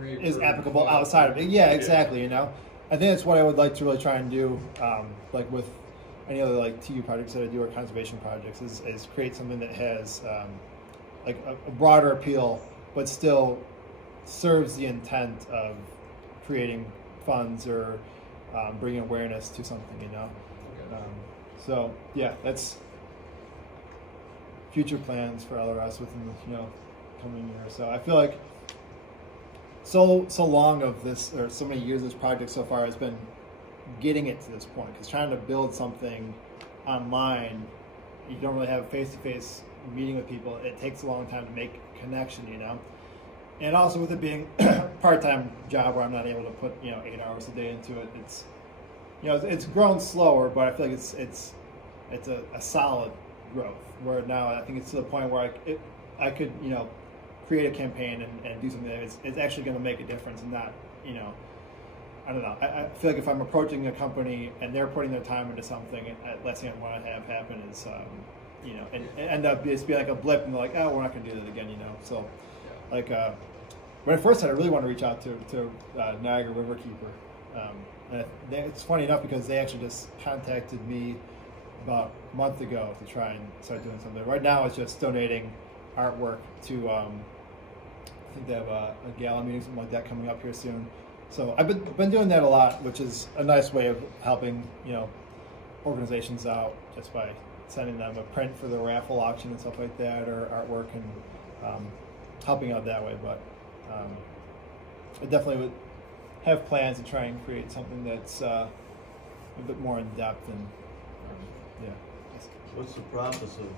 is applicable outside of it. Yeah, exactly. You know, I think that's what I would like to really try and do, like with any other like TU projects that I do or conservation projects, is create something that has like a broader appeal, but still serves the intent of creating funds or bringing awareness to something, you know. So yeah, that's future plans for LRS within the coming year. So I feel like so long of this, or so many years of this project so far has been getting it to this point. Because trying to build something online, you don't really have a face-to-face meeting with people. It takes a long time to make a connection, you know. And also with it being a part-time job where I'm not able to put 8 hours a day into it, it's it's grown slower, but I feel like it's a solid growth. Where now I think it's to the point where I could create a campaign and do something that is actually going to make a difference, and not I don't know. I feel like if I'm approaching a company and they're putting their time into something, last thing I want to have happen is and end up just being like a blip, and they're like, oh, we're not going to do that again, So like when I first started, I really wanted to reach out to Niagara Riverkeeper. And it's funny enough because they actually just contacted me about a month ago to try and start doing something. Right now it's just donating artwork to, I think they have a gala meeting, something like that coming up here soon. So I've been doing that a lot, which is a nice way of helping, organizations out just by sending them a print for the raffle auction and stuff like that, or artwork, and helping out that way. But I definitely would have plans to try and create something that's a bit more in depth and What's the process of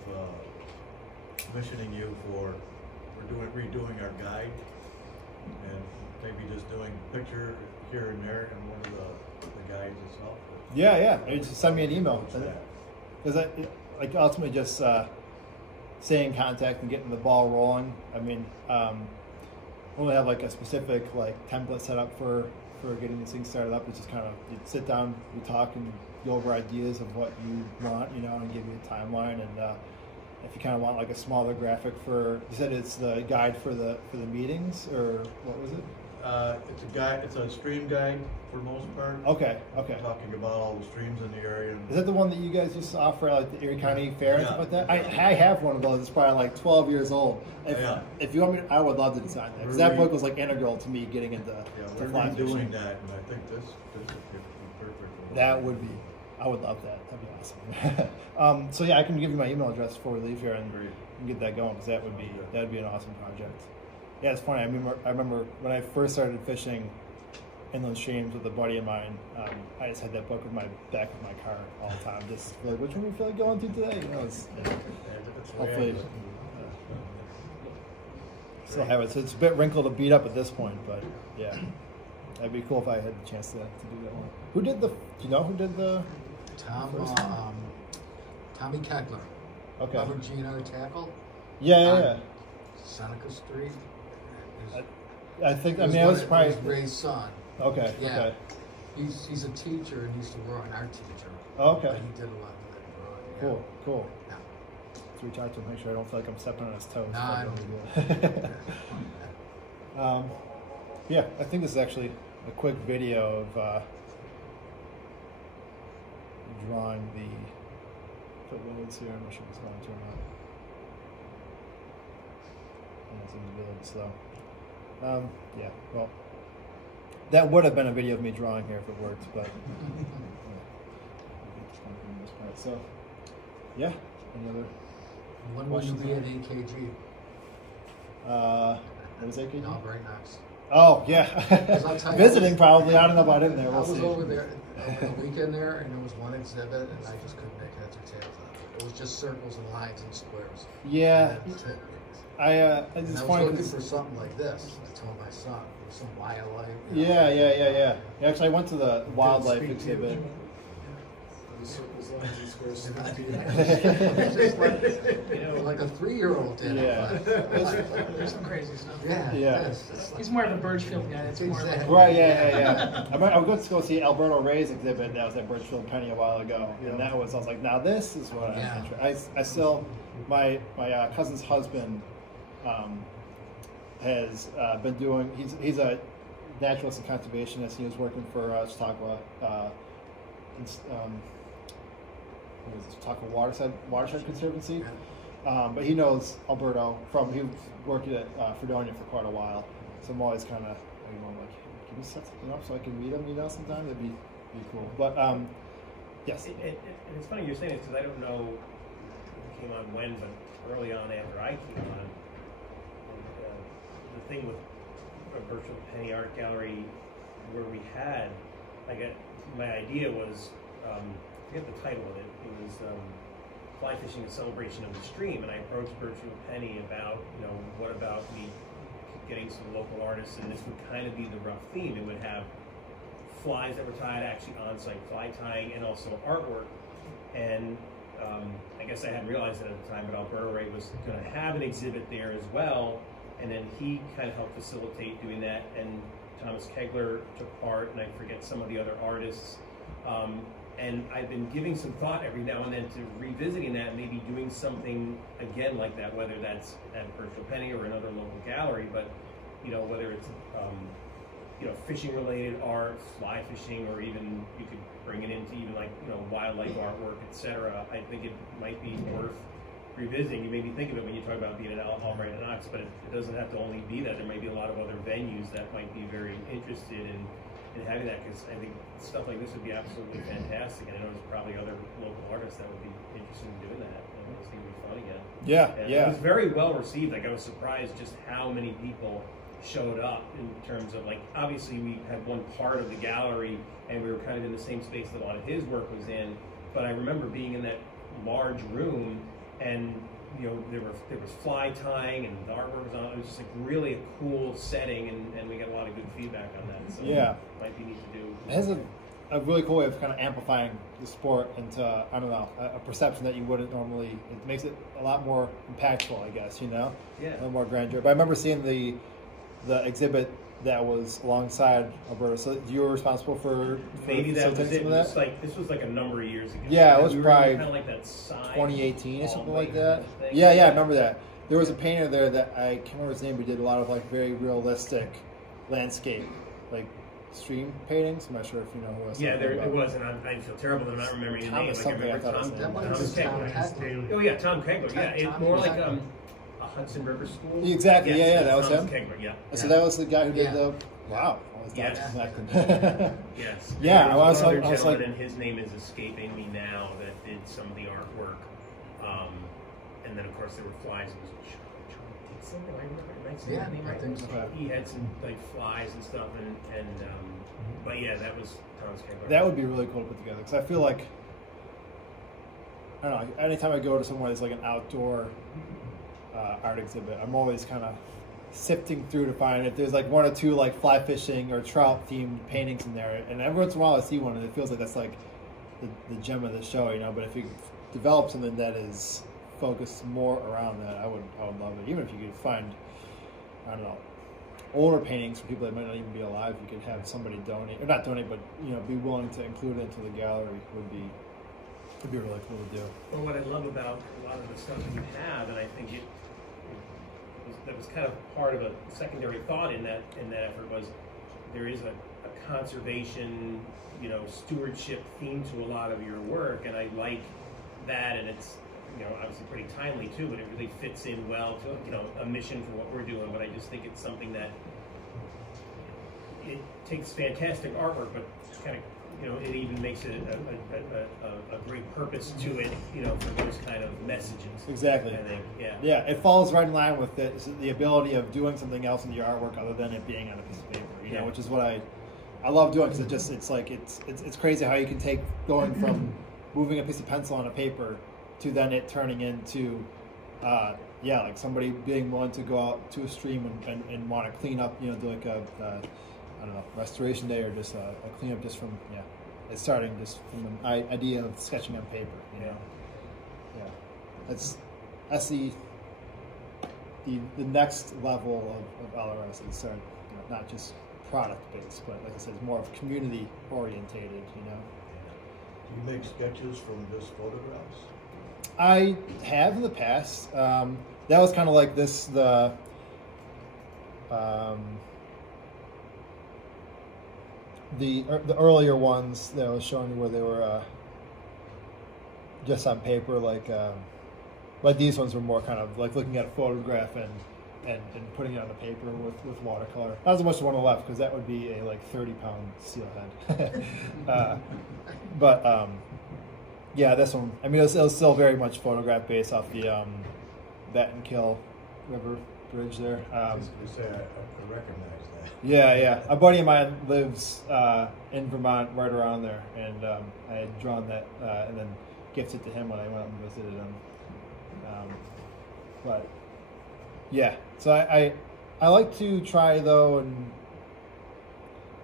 commissioning you for redoing our guide, and maybe just doing picture here and there and one of the guides itself? Yeah. Just send me an email. Because I ultimately just staying in contact and getting the ball rolling. I mean, I only have like a specific template set up for getting these things started up. It's just kind of, you sit down, we talk, and go over ideas of what you want, and give you a timeline. And if you kind of want like a smaller graphic for, you said it's the guide for the meetings, or what was it? It's a guide. It's a stream guide for the most part. Okay. Talking about all the streams in the area. Is that the one that you guys used to offer at the Erie County Fair and stuff like that? I have one of those. It's probably like 12 years old. If you want me, I would love to design that, because that book was like integral to me getting into we're doing that, and I think this would be perfect. That would be. I would love that. That'd be awesome. So yeah, I can give you my email address before we leave here and get that going, because that would be an awesome project. Yeah, it's funny. I remember when I first started fishing inland streams with a buddy of mine. I just had that book in my back of my car all the time, just like, which one do you feel like going to today? Hopefully. Still have it. So it's a bit wrinkled to beat up at this point, but yeah, that'd be cool if I had the chance to do that one. Who did the? Do you know who did the? Tommy Kegler. Okay. Remember GNR Tackle? Yeah. Seneca Street. I think. I mean, I was surprised. Ray's son. Okay. Yeah. Okay. He's a teacher and used to work an art teacher. Oh, okay. But he did a lot of that. Cool. Yeah. To reach out to him, make sure I don't feel like I'm stepping on his toes. Nah, I don't do yeah, I think this is actually a quick video of drawing the footloads here. I'm not sure if it's going to or not. And it seems to be a little bit slow. Yeah, well, that would have been a video of me drawing here if it worked, but so yeah, any other? When will you be at AKG? What was AKG? No, right next. Oh yeah, visiting probably. I don't know about in there. I was over there over the weekend there, and there was one exhibit, and I just couldn't make heads or tails of it. It was just circles and lines and squares. Yeah, I was looking for something like this. I told my son, some wildlife. Yeah. Actually, I went to the wildlife exhibit. Like a 3-year-old did. Yeah. There's some crazy stuff. Yeah. He's more of a Birchfield guy. It's more like Right, yeah. I was going to go see Alberto Ray's exhibit that was at Birchfield Penny a while ago, and I was like, now this is what I'm interested in. I still, my cousin's husband has been doing, he's a naturalist and conservationist. He was working for Chautauqua, Chautauqua Watershed Conservancy. But he knows Alberto he worked at Fredonia for quite a while. So I'm always kind of like, can you set something up so I can meet him, sometime? That'd be cool. But, yes. And it's funny you're saying this, because I don't know who came on when, but early on after I came on, the thing with a virtual penny art gallery where we had, my idea was, I forget the title of it. It was Fly Fishing: A Celebration of the Stream, and I approached Virtual Penny about, what about me getting some local artists, and this would kind of be the rough theme. It would have flies that were tied, actually on-site fly tying, and also artwork. And I guess I hadn't realized it at the time, but Alberto Ray was going to have an exhibit there as well, and then he kind of helped facilitate doing that, and Thomas Kegler took part, and I forget some of the other artists. And I've been giving some thought every now and then to revisiting that, and maybe doing something again like that, whether that's at Virtual Penny or another local gallery, but whether it's fishing related art, fly fishing, or even you could bring it into even wildlife artwork, etc. I think it might be worth revisiting. You maybe think of it when you talk about being an Albright and Ox, but it doesn't have to only be that. There may be a lot of other venues that might be very interested in having that, because I think stuff like this would be absolutely fantastic, and I know there's probably other local artists that would be interested in doing that. I think it would be fun again. Yeah, and yeah. It was very well received. I was surprised just how many people showed up, in terms of obviously we had one part of the gallery and we were kind of in the same space that a lot of his work was in, but I remember being in that large room, and there was fly tying and the artwork was on. It was just really a cool setting, and we got a lot of good feedback on that. So yeah, might be neat to do. It has a really cool way of kind of amplifying the sport into, I don't know, a perception that you wouldn't normally. It makes it a lot more impactful, I guess. Yeah. A little more grandeur. But I remember seeing the exhibit that was alongside Alberto. So you were responsible for maybe that was it. Some of that? This was a number of years ago. Yeah, it was probably kind of like that side 2018 or something like that. Kind of Yeah, I remember that. There was a painter there that I can't remember his name, but he did a lot of very realistic landscape, stream paintings. I'm not sure if you know who I was. Yeah, talking it about. was, and I feel terrible that I'm not remembering his name. Thomas I remember something, I thought his name was. Thomas Kegler. Oh yeah, Tom Kegler. Yeah, it's more like a Hudson River School. Exactly. Yes, yeah, that was Thomas him. Kegler, yeah. So that was the guy who did Yeah. the. Wow. All his Yes. dots connected. Yes. Yeah, There was I another was like, gentleman, and his name is escaping me now, that did some of the artwork. And then of course there were flies. It was Charlie Dixon. Do I remember? Am I saying Yeah, that name I right? think so. He had some flies and stuff, and but yeah, that was Thomas Kegler. that would be really cool to put together, because I feel like, I don't know, anytime I go to somewhere that's an outdoor art exhibit, I'm always kind of sifting through to find if there's one or two fly fishing or trout themed paintings in there, and every once in a while I see one and it feels like that's the gem of the show, but if you develop something that is focused more around that, I would love it. Even if you could find, I don't know, older paintings from people that might not even be alive, you could have somebody donate, or not donate, but be willing to include it into the gallery would be really cool to do. Well, what I love about a lot of the stuff that you have, and I think that was kind of part of a secondary thought in that effort, was there is a conservation, stewardship theme to a lot of your work, and I like that, and it's obviously pretty timely too, but it really fits in well to a mission for what we're doing. But I just think it's something that it takes fantastic artwork, but kind of it even makes it a great purpose to it, for those kind of messages. Exactly. I think, yeah. Yeah, it falls right in line with the ability of doing something else in your artwork other than it being on a piece of paper. Which is what I love doing, because it's crazy how you can take going from moving a piece of pencil on a paper to then it turning into somebody being willing to go out to a stream and want to clean up, do I don't know, restoration day, or just a cleanup just from it's starting just from an idea of sketching on paper. That's the next level of LRS is not just product based, but like I said, it's more of community orientated. Do you make sketches from just photographs? I have in the past. That was kind of like this the earlier ones that I was showing you, where they were just on paper, like these ones were more kind of like looking at a photograph and putting it on the paper with watercolor. Not as much the one on the left, because that would be a 30-pound steelhead. But yeah, this one, I mean, it was still very much photograph based off the Bet and Kill River bridge there. You say I recognize that. Yeah. A buddy of mine lives in Vermont, right around there, and I had drawn that and then gifted to him when I went out and visited him. But yeah, so I like to try though, and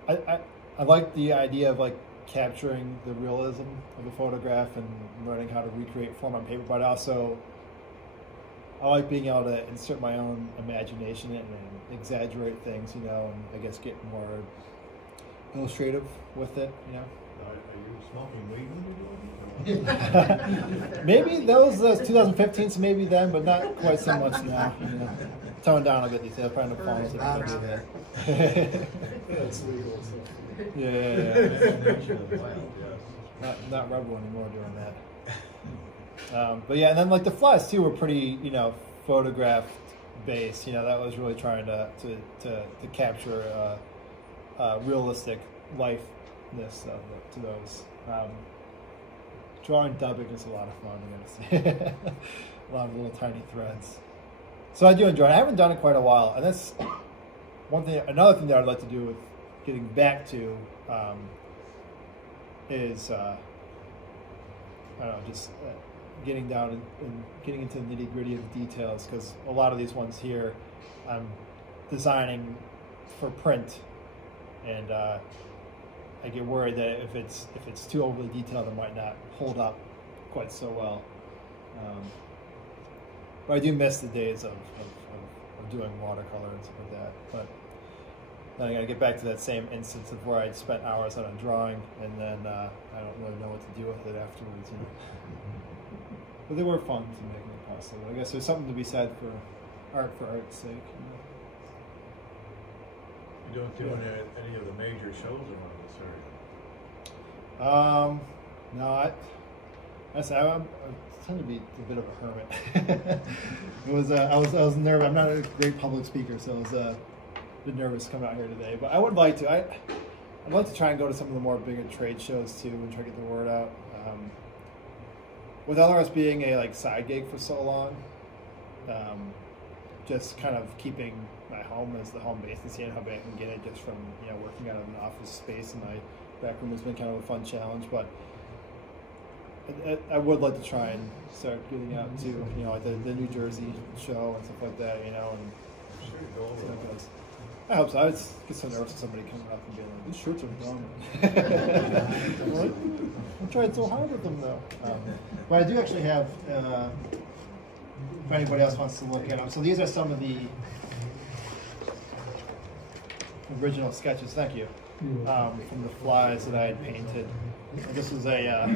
I like the idea of like capturing the realism of a photograph and learning how to recreate form on paper, but also I like being able to insert my own imagination in and exaggerate things, you know, and I guess get more illustrative with it, you know. Are you smoking weed when you're doing it? Maybe those 2015, so maybe then, but not quite so much now. You know, tone down a bit these days. Probably no problems if I do that. That's legal. So. Yeah. Not rebel anymore doing that. But yeah, and then like the flies too were pretty, you know, photograph based. You know, that was really trying to capture realistic lifeness to those. Drawing dubbing is a lot of fun, I'm gonna say. A lot of little tiny threads. So I do enjoy it. I haven't done it quite a while, and that's one thing. Another thing that I'd like to do with getting back to is I don't know, just getting down and getting into the nitty gritty of the details, because a lot of these ones here I'm designing for print, and I get worried that if it's too overly detailed, it might not hold up quite so well. But I do miss the days of doing watercolor and stuff like that. But then I got to get back to that same instance of where I'd spent hours on a drawing, and then I don't really know what to do with it afterwards. You know? But they were fun to make it possible. I guess there's something to be said for art's sake. You know? You don't do any of the major shows around this area? No, I tend to be a bit of a hermit. I was nervous. I'm not a great public speaker, so I was a bit nervous coming out here today. But I would like to. I'd like to try and go to some of the more bigger trade shows too, and try to get the word out. With LRS being a like side gig for so long, just kind of keeping my home as the home base and seeing how big I can get it just from working out of an office space in my back room has been kind of a fun challenge. But I would like to try and start getting out to like the New Jersey show and stuff like that, and I hope so. I was get so nervous when somebody coming up and being like, "These shirts are dumb." I'm trying so hard with them though. But I do actually have. If anybody else wants to look at them, so these are some of the original sketches. Thank you. From the flies that I had painted. And this was a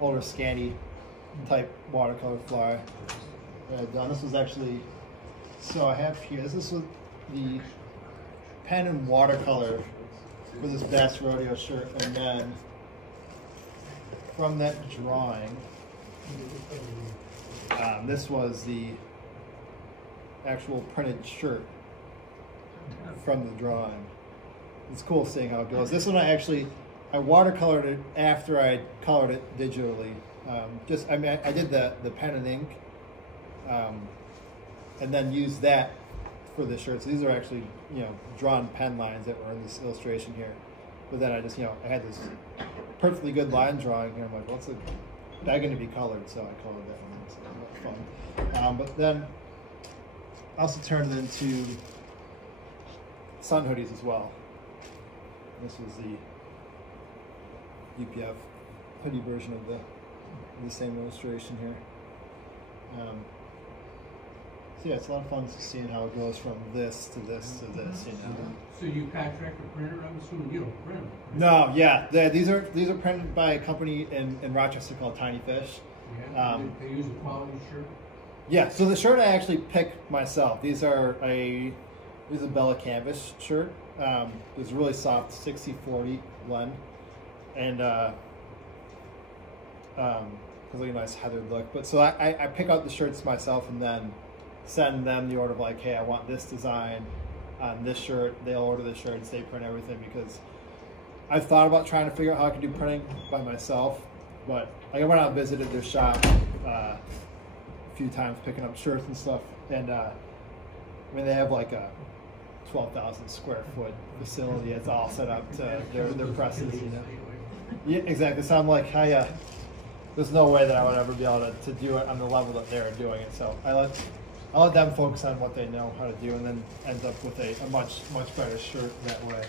older scanty type watercolor fly that I'd done. This was actually, so I have here, this was the pen and watercolor for this Bass Rodeo shirt, and then from that drawing, this was the actual printed shirt from the drawing. It's cool seeing how it goes. This one I watercolored it after I colored it digitally. I did the pen and ink, and then used that for the shirts. These are actually drawn pen lines that were in this illustration here. But then I just I had this perfectly good line drawing here. I'm like, what's it? They're going to be colored, so I colored that one. So that was fun. But then I also turned it into sun hoodies as well. This was the UPF hoodie version of the same illustration here. So yeah, it's a lot of fun seeing how it goes from this to this to this. So you contract a printer? I'm assuming you don't print them. No, yeah, these are printed by a company in Rochester called Tiny Fish. Yeah. They use a quality shirt. Yeah, so the shirt I actually picked myself. These are a Bella canvas shirt. It's really soft, 60-40 blend, and has like a nice heathered look. But so I pick out the shirts myself and then send them the order of like, hey, I want this design on this shirt. They'll order the shirts, they print everything, because I've thought about trying to figure out how I can do printing by myself, but like I went out and visited their shop a few times picking up shirts and stuff, And I mean, they have like a 12,000 square foot facility. It's all set up to their presses, you know. Yeah, exactly. So I'm like, there's no way that I would ever be able to do it on the level that they're doing it. So I let them focus on what they know how to do, and then end up with a much better shirt that way.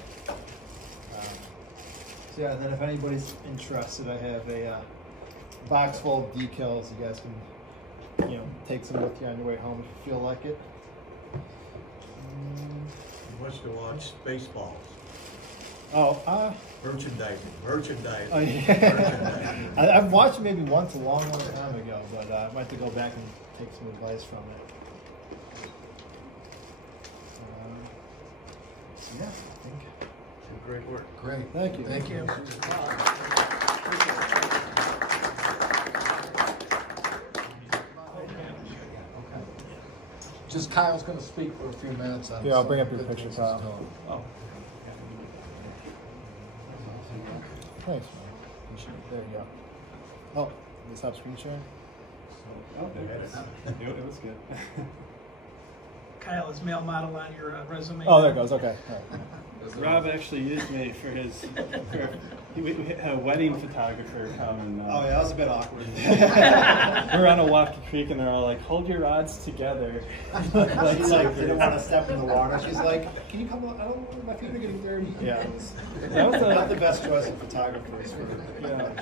So yeah, and then if anybody's interested, I have a box full of decals. You guys can, you know, take some with you on your way home if you feel like it. He wants to watch Spaceballs. Oh, Merchandising. Oh, yeah. I've watched it maybe once a long time ago, but I might have to go back and take some advice from it. So yeah, I think. Great work. Great. Thank you. Thank you. Just Kyle's going to speak for a few minutes on. Yeah, I'll bring up some your good picture, things he's Kyle. doing. Oh. Thanks, man. There you go. Oh, you stop screen sharing? Oh, it was good. Kyle is male model on your resume. Oh, there it goes. Okay. All right. Rob actually used me for his. We had a wedding photographer come and. Oh yeah, that was a bit awkward. We're on a walkie creek and they're all like, "Hold your rods together." She's like, didn't want to step in the water. She's like, "Can you come on? I don't want my feet are getting dirty." Yeah, That was not the best choice of photographers for yeah,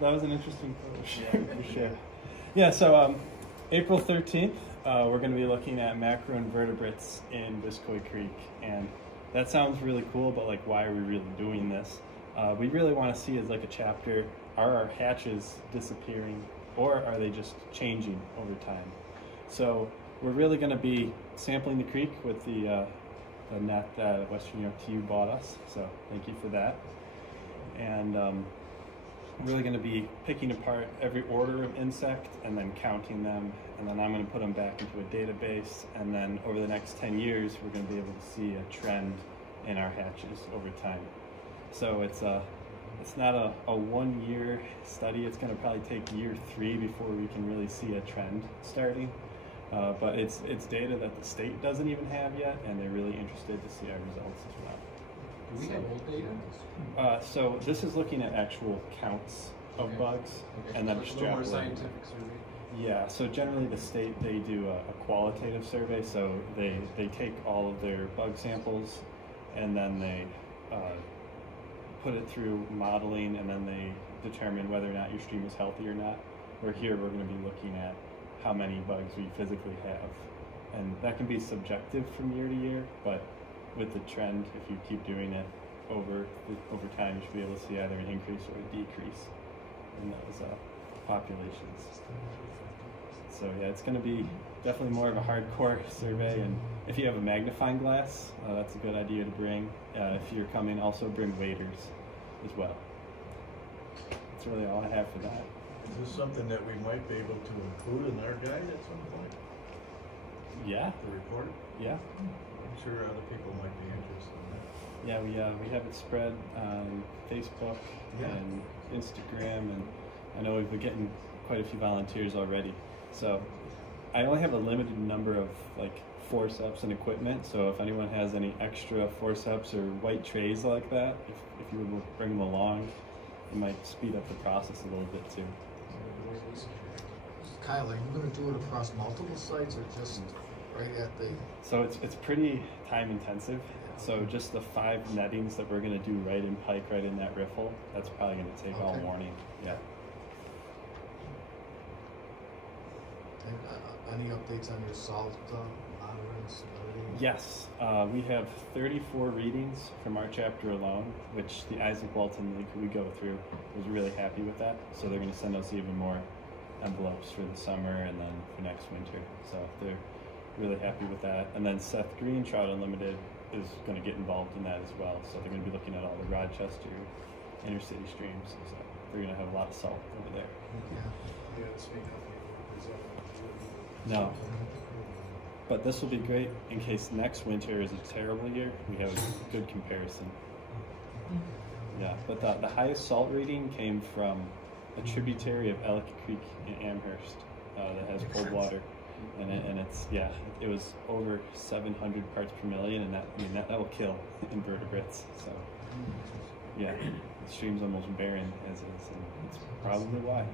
that was an interesting photo for sure. Yeah, so April 13th, we're going to be looking at macroinvertebrates in Biscoy Creek, and that sounds really cool, but like, why are we really doing this? We really want to see as like a chapter, are our hatches disappearing, or are they just changing over time? So we're really going to be sampling the creek with the net that Western New York TU bought us, so thank you for that. And I'm really going to be picking apart every order of insect and then counting them, and then I'm going to put them back into a database, and then over the next 10 years we're going to be able to see a trend in our hatches over time. So it's not a 1 year study. It's going to probably take year 3 before we can really see a trend starting, but it's data that the state doesn't even have yet, and they're really interested to see our results as well. Do we have old data? So this is looking at actual counts of bugs, and then So it's a little more extrapolating. scientific survey. Yeah, so generally the state, they do a qualitative survey, so they take all of their bug samples and then they put it through modeling, and then they determine whether or not your stream is healthy or not. Where here we're going to be looking at how many bugs we physically have, and that can be subjective from year to year, but with the trend, if you keep doing it over time, you should be able to see either an increase or a decrease in those populations. So yeah, it's going to be definitely more of a hardcore survey, and if you have a magnifying glass, that's a good idea to bring. If you're coming, also bring waders as well. That's really all I have for that. Is this something that we might be able to include in our guide at some point? Yeah. The report? Yeah. I'm sure other people might be interested in that. Yeah, we have it spread on Facebook and Instagram, and I know we've been getting quite a few volunteers already. So I only have a limited number of like forceps and equipment, so if anyone has any extra forceps or white trays like that, if you would bring them along, it might speed up the process a little bit too. Kyle, are you going to do it across multiple sites or just right at the? So it's pretty time intensive. So just the 5 nettings that we're going to do right in Pike, right in that riffle, that's probably going to take all morning. Yeah. Any updates on your salt monitoring? Yes, we have 34 readings from our chapter alone, which the Isaac Walton League, who we go through, was really happy with that. So they're going to send us even more envelopes for the summer and then for next winter. So they're really happy with that. And then Seth Green, Trout Unlimited, is going to get involved in that as well. So they're going to be looking at all the Rochester inner city streams. So they're going to have a lot of salt over there. No. But this will be great in case next winter is a terrible year. We have a good comparison. Yeah, but the highest salt reading came from a tributary of Ellicott Creek in Amherst that has cold water. and it's it was over 700 parts per million, and that will kill invertebrates. So yeah, the stream's almost barren as is, and it's probably why.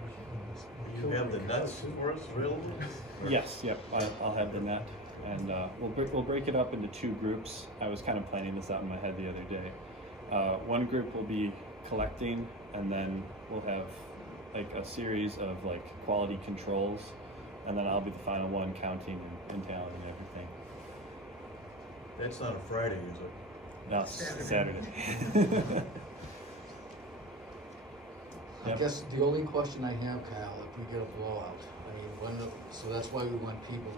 You have the nuts for us drilled? Yes, yep. I'll have the net, and we'll break it up into 2 groups. I was kind of planning this out in my head the other day. One group will be collecting, and then we'll have like a series of like quality controls, and then I'll be the final one counting and tallying everything. That's not a Friday, is it? No, Saturday. I guess the only question I have, Kyle, if we get a blowout, I mean, so that's why we want people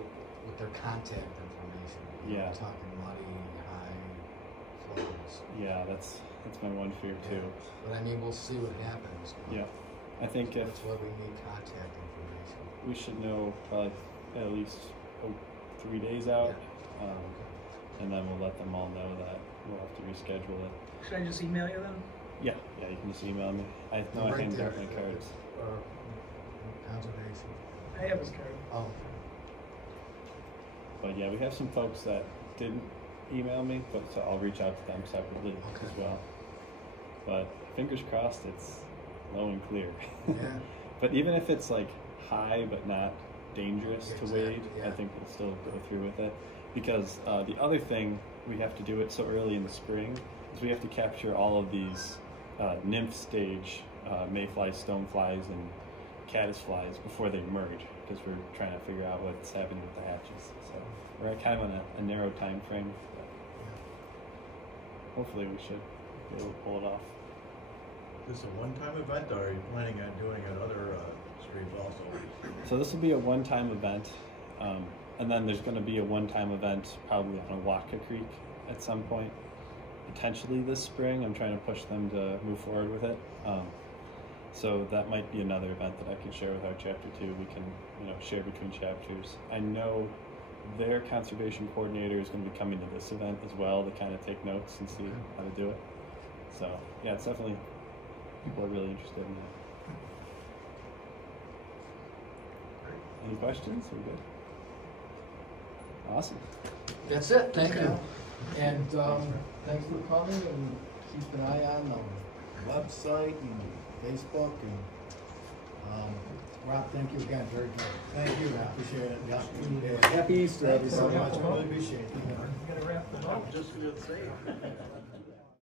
with their contact information. Yeah. We're talking muddy, high flows. Yeah, that's my one fear too. But I mean, we'll see what happens. Yeah, I think that's why we need contact information. We should know probably at least 3 days out, and then we'll let them all know that we'll have to reschedule it. Should I just email you then? Yeah, you can just email me. I hand out my cards. Conservation. I have his card. Oh. But yeah, we have some folks that didn't email me, but so I'll reach out to them separately as well. But fingers crossed, it's low and clear. Yeah. But even if it's like high but not dangerous to wade, yeah. I think we'll still go through with it. Because the other thing, we have to do it so early in the spring, is we have to capture all of these nymph stage mayflies, stoneflies, and caddisflies before they merge, because we're trying to figure out what's happening with the hatches. So we're at kind of on a narrow time frame, but hopefully we should be able to pull it off. Is this a one-time event, or are you planning on doing it other streams also? So this will be a one-time event, and then there's going to be a one-time event probably on Awaka Creek at some point, potentially this spring. I'm trying to push them to move forward with it. So that might be another event that I can share with our chapter 2. We can, share between chapters. I know their conservation coordinator is going to be coming to this event as well to kind of take notes and see how to do it. So yeah, it's definitely, people are really interested in that. Any questions? We're good. Awesome. That's it. Thank you. And thanks for coming, and keep an eye on the website and Facebook. And Rob, thank you again. Very good. thank you. I appreciate it. Yeah. Happy Easter, Thank you so everybody. much. Really appreciate it. You gotta wrap them up. I'm just going to say.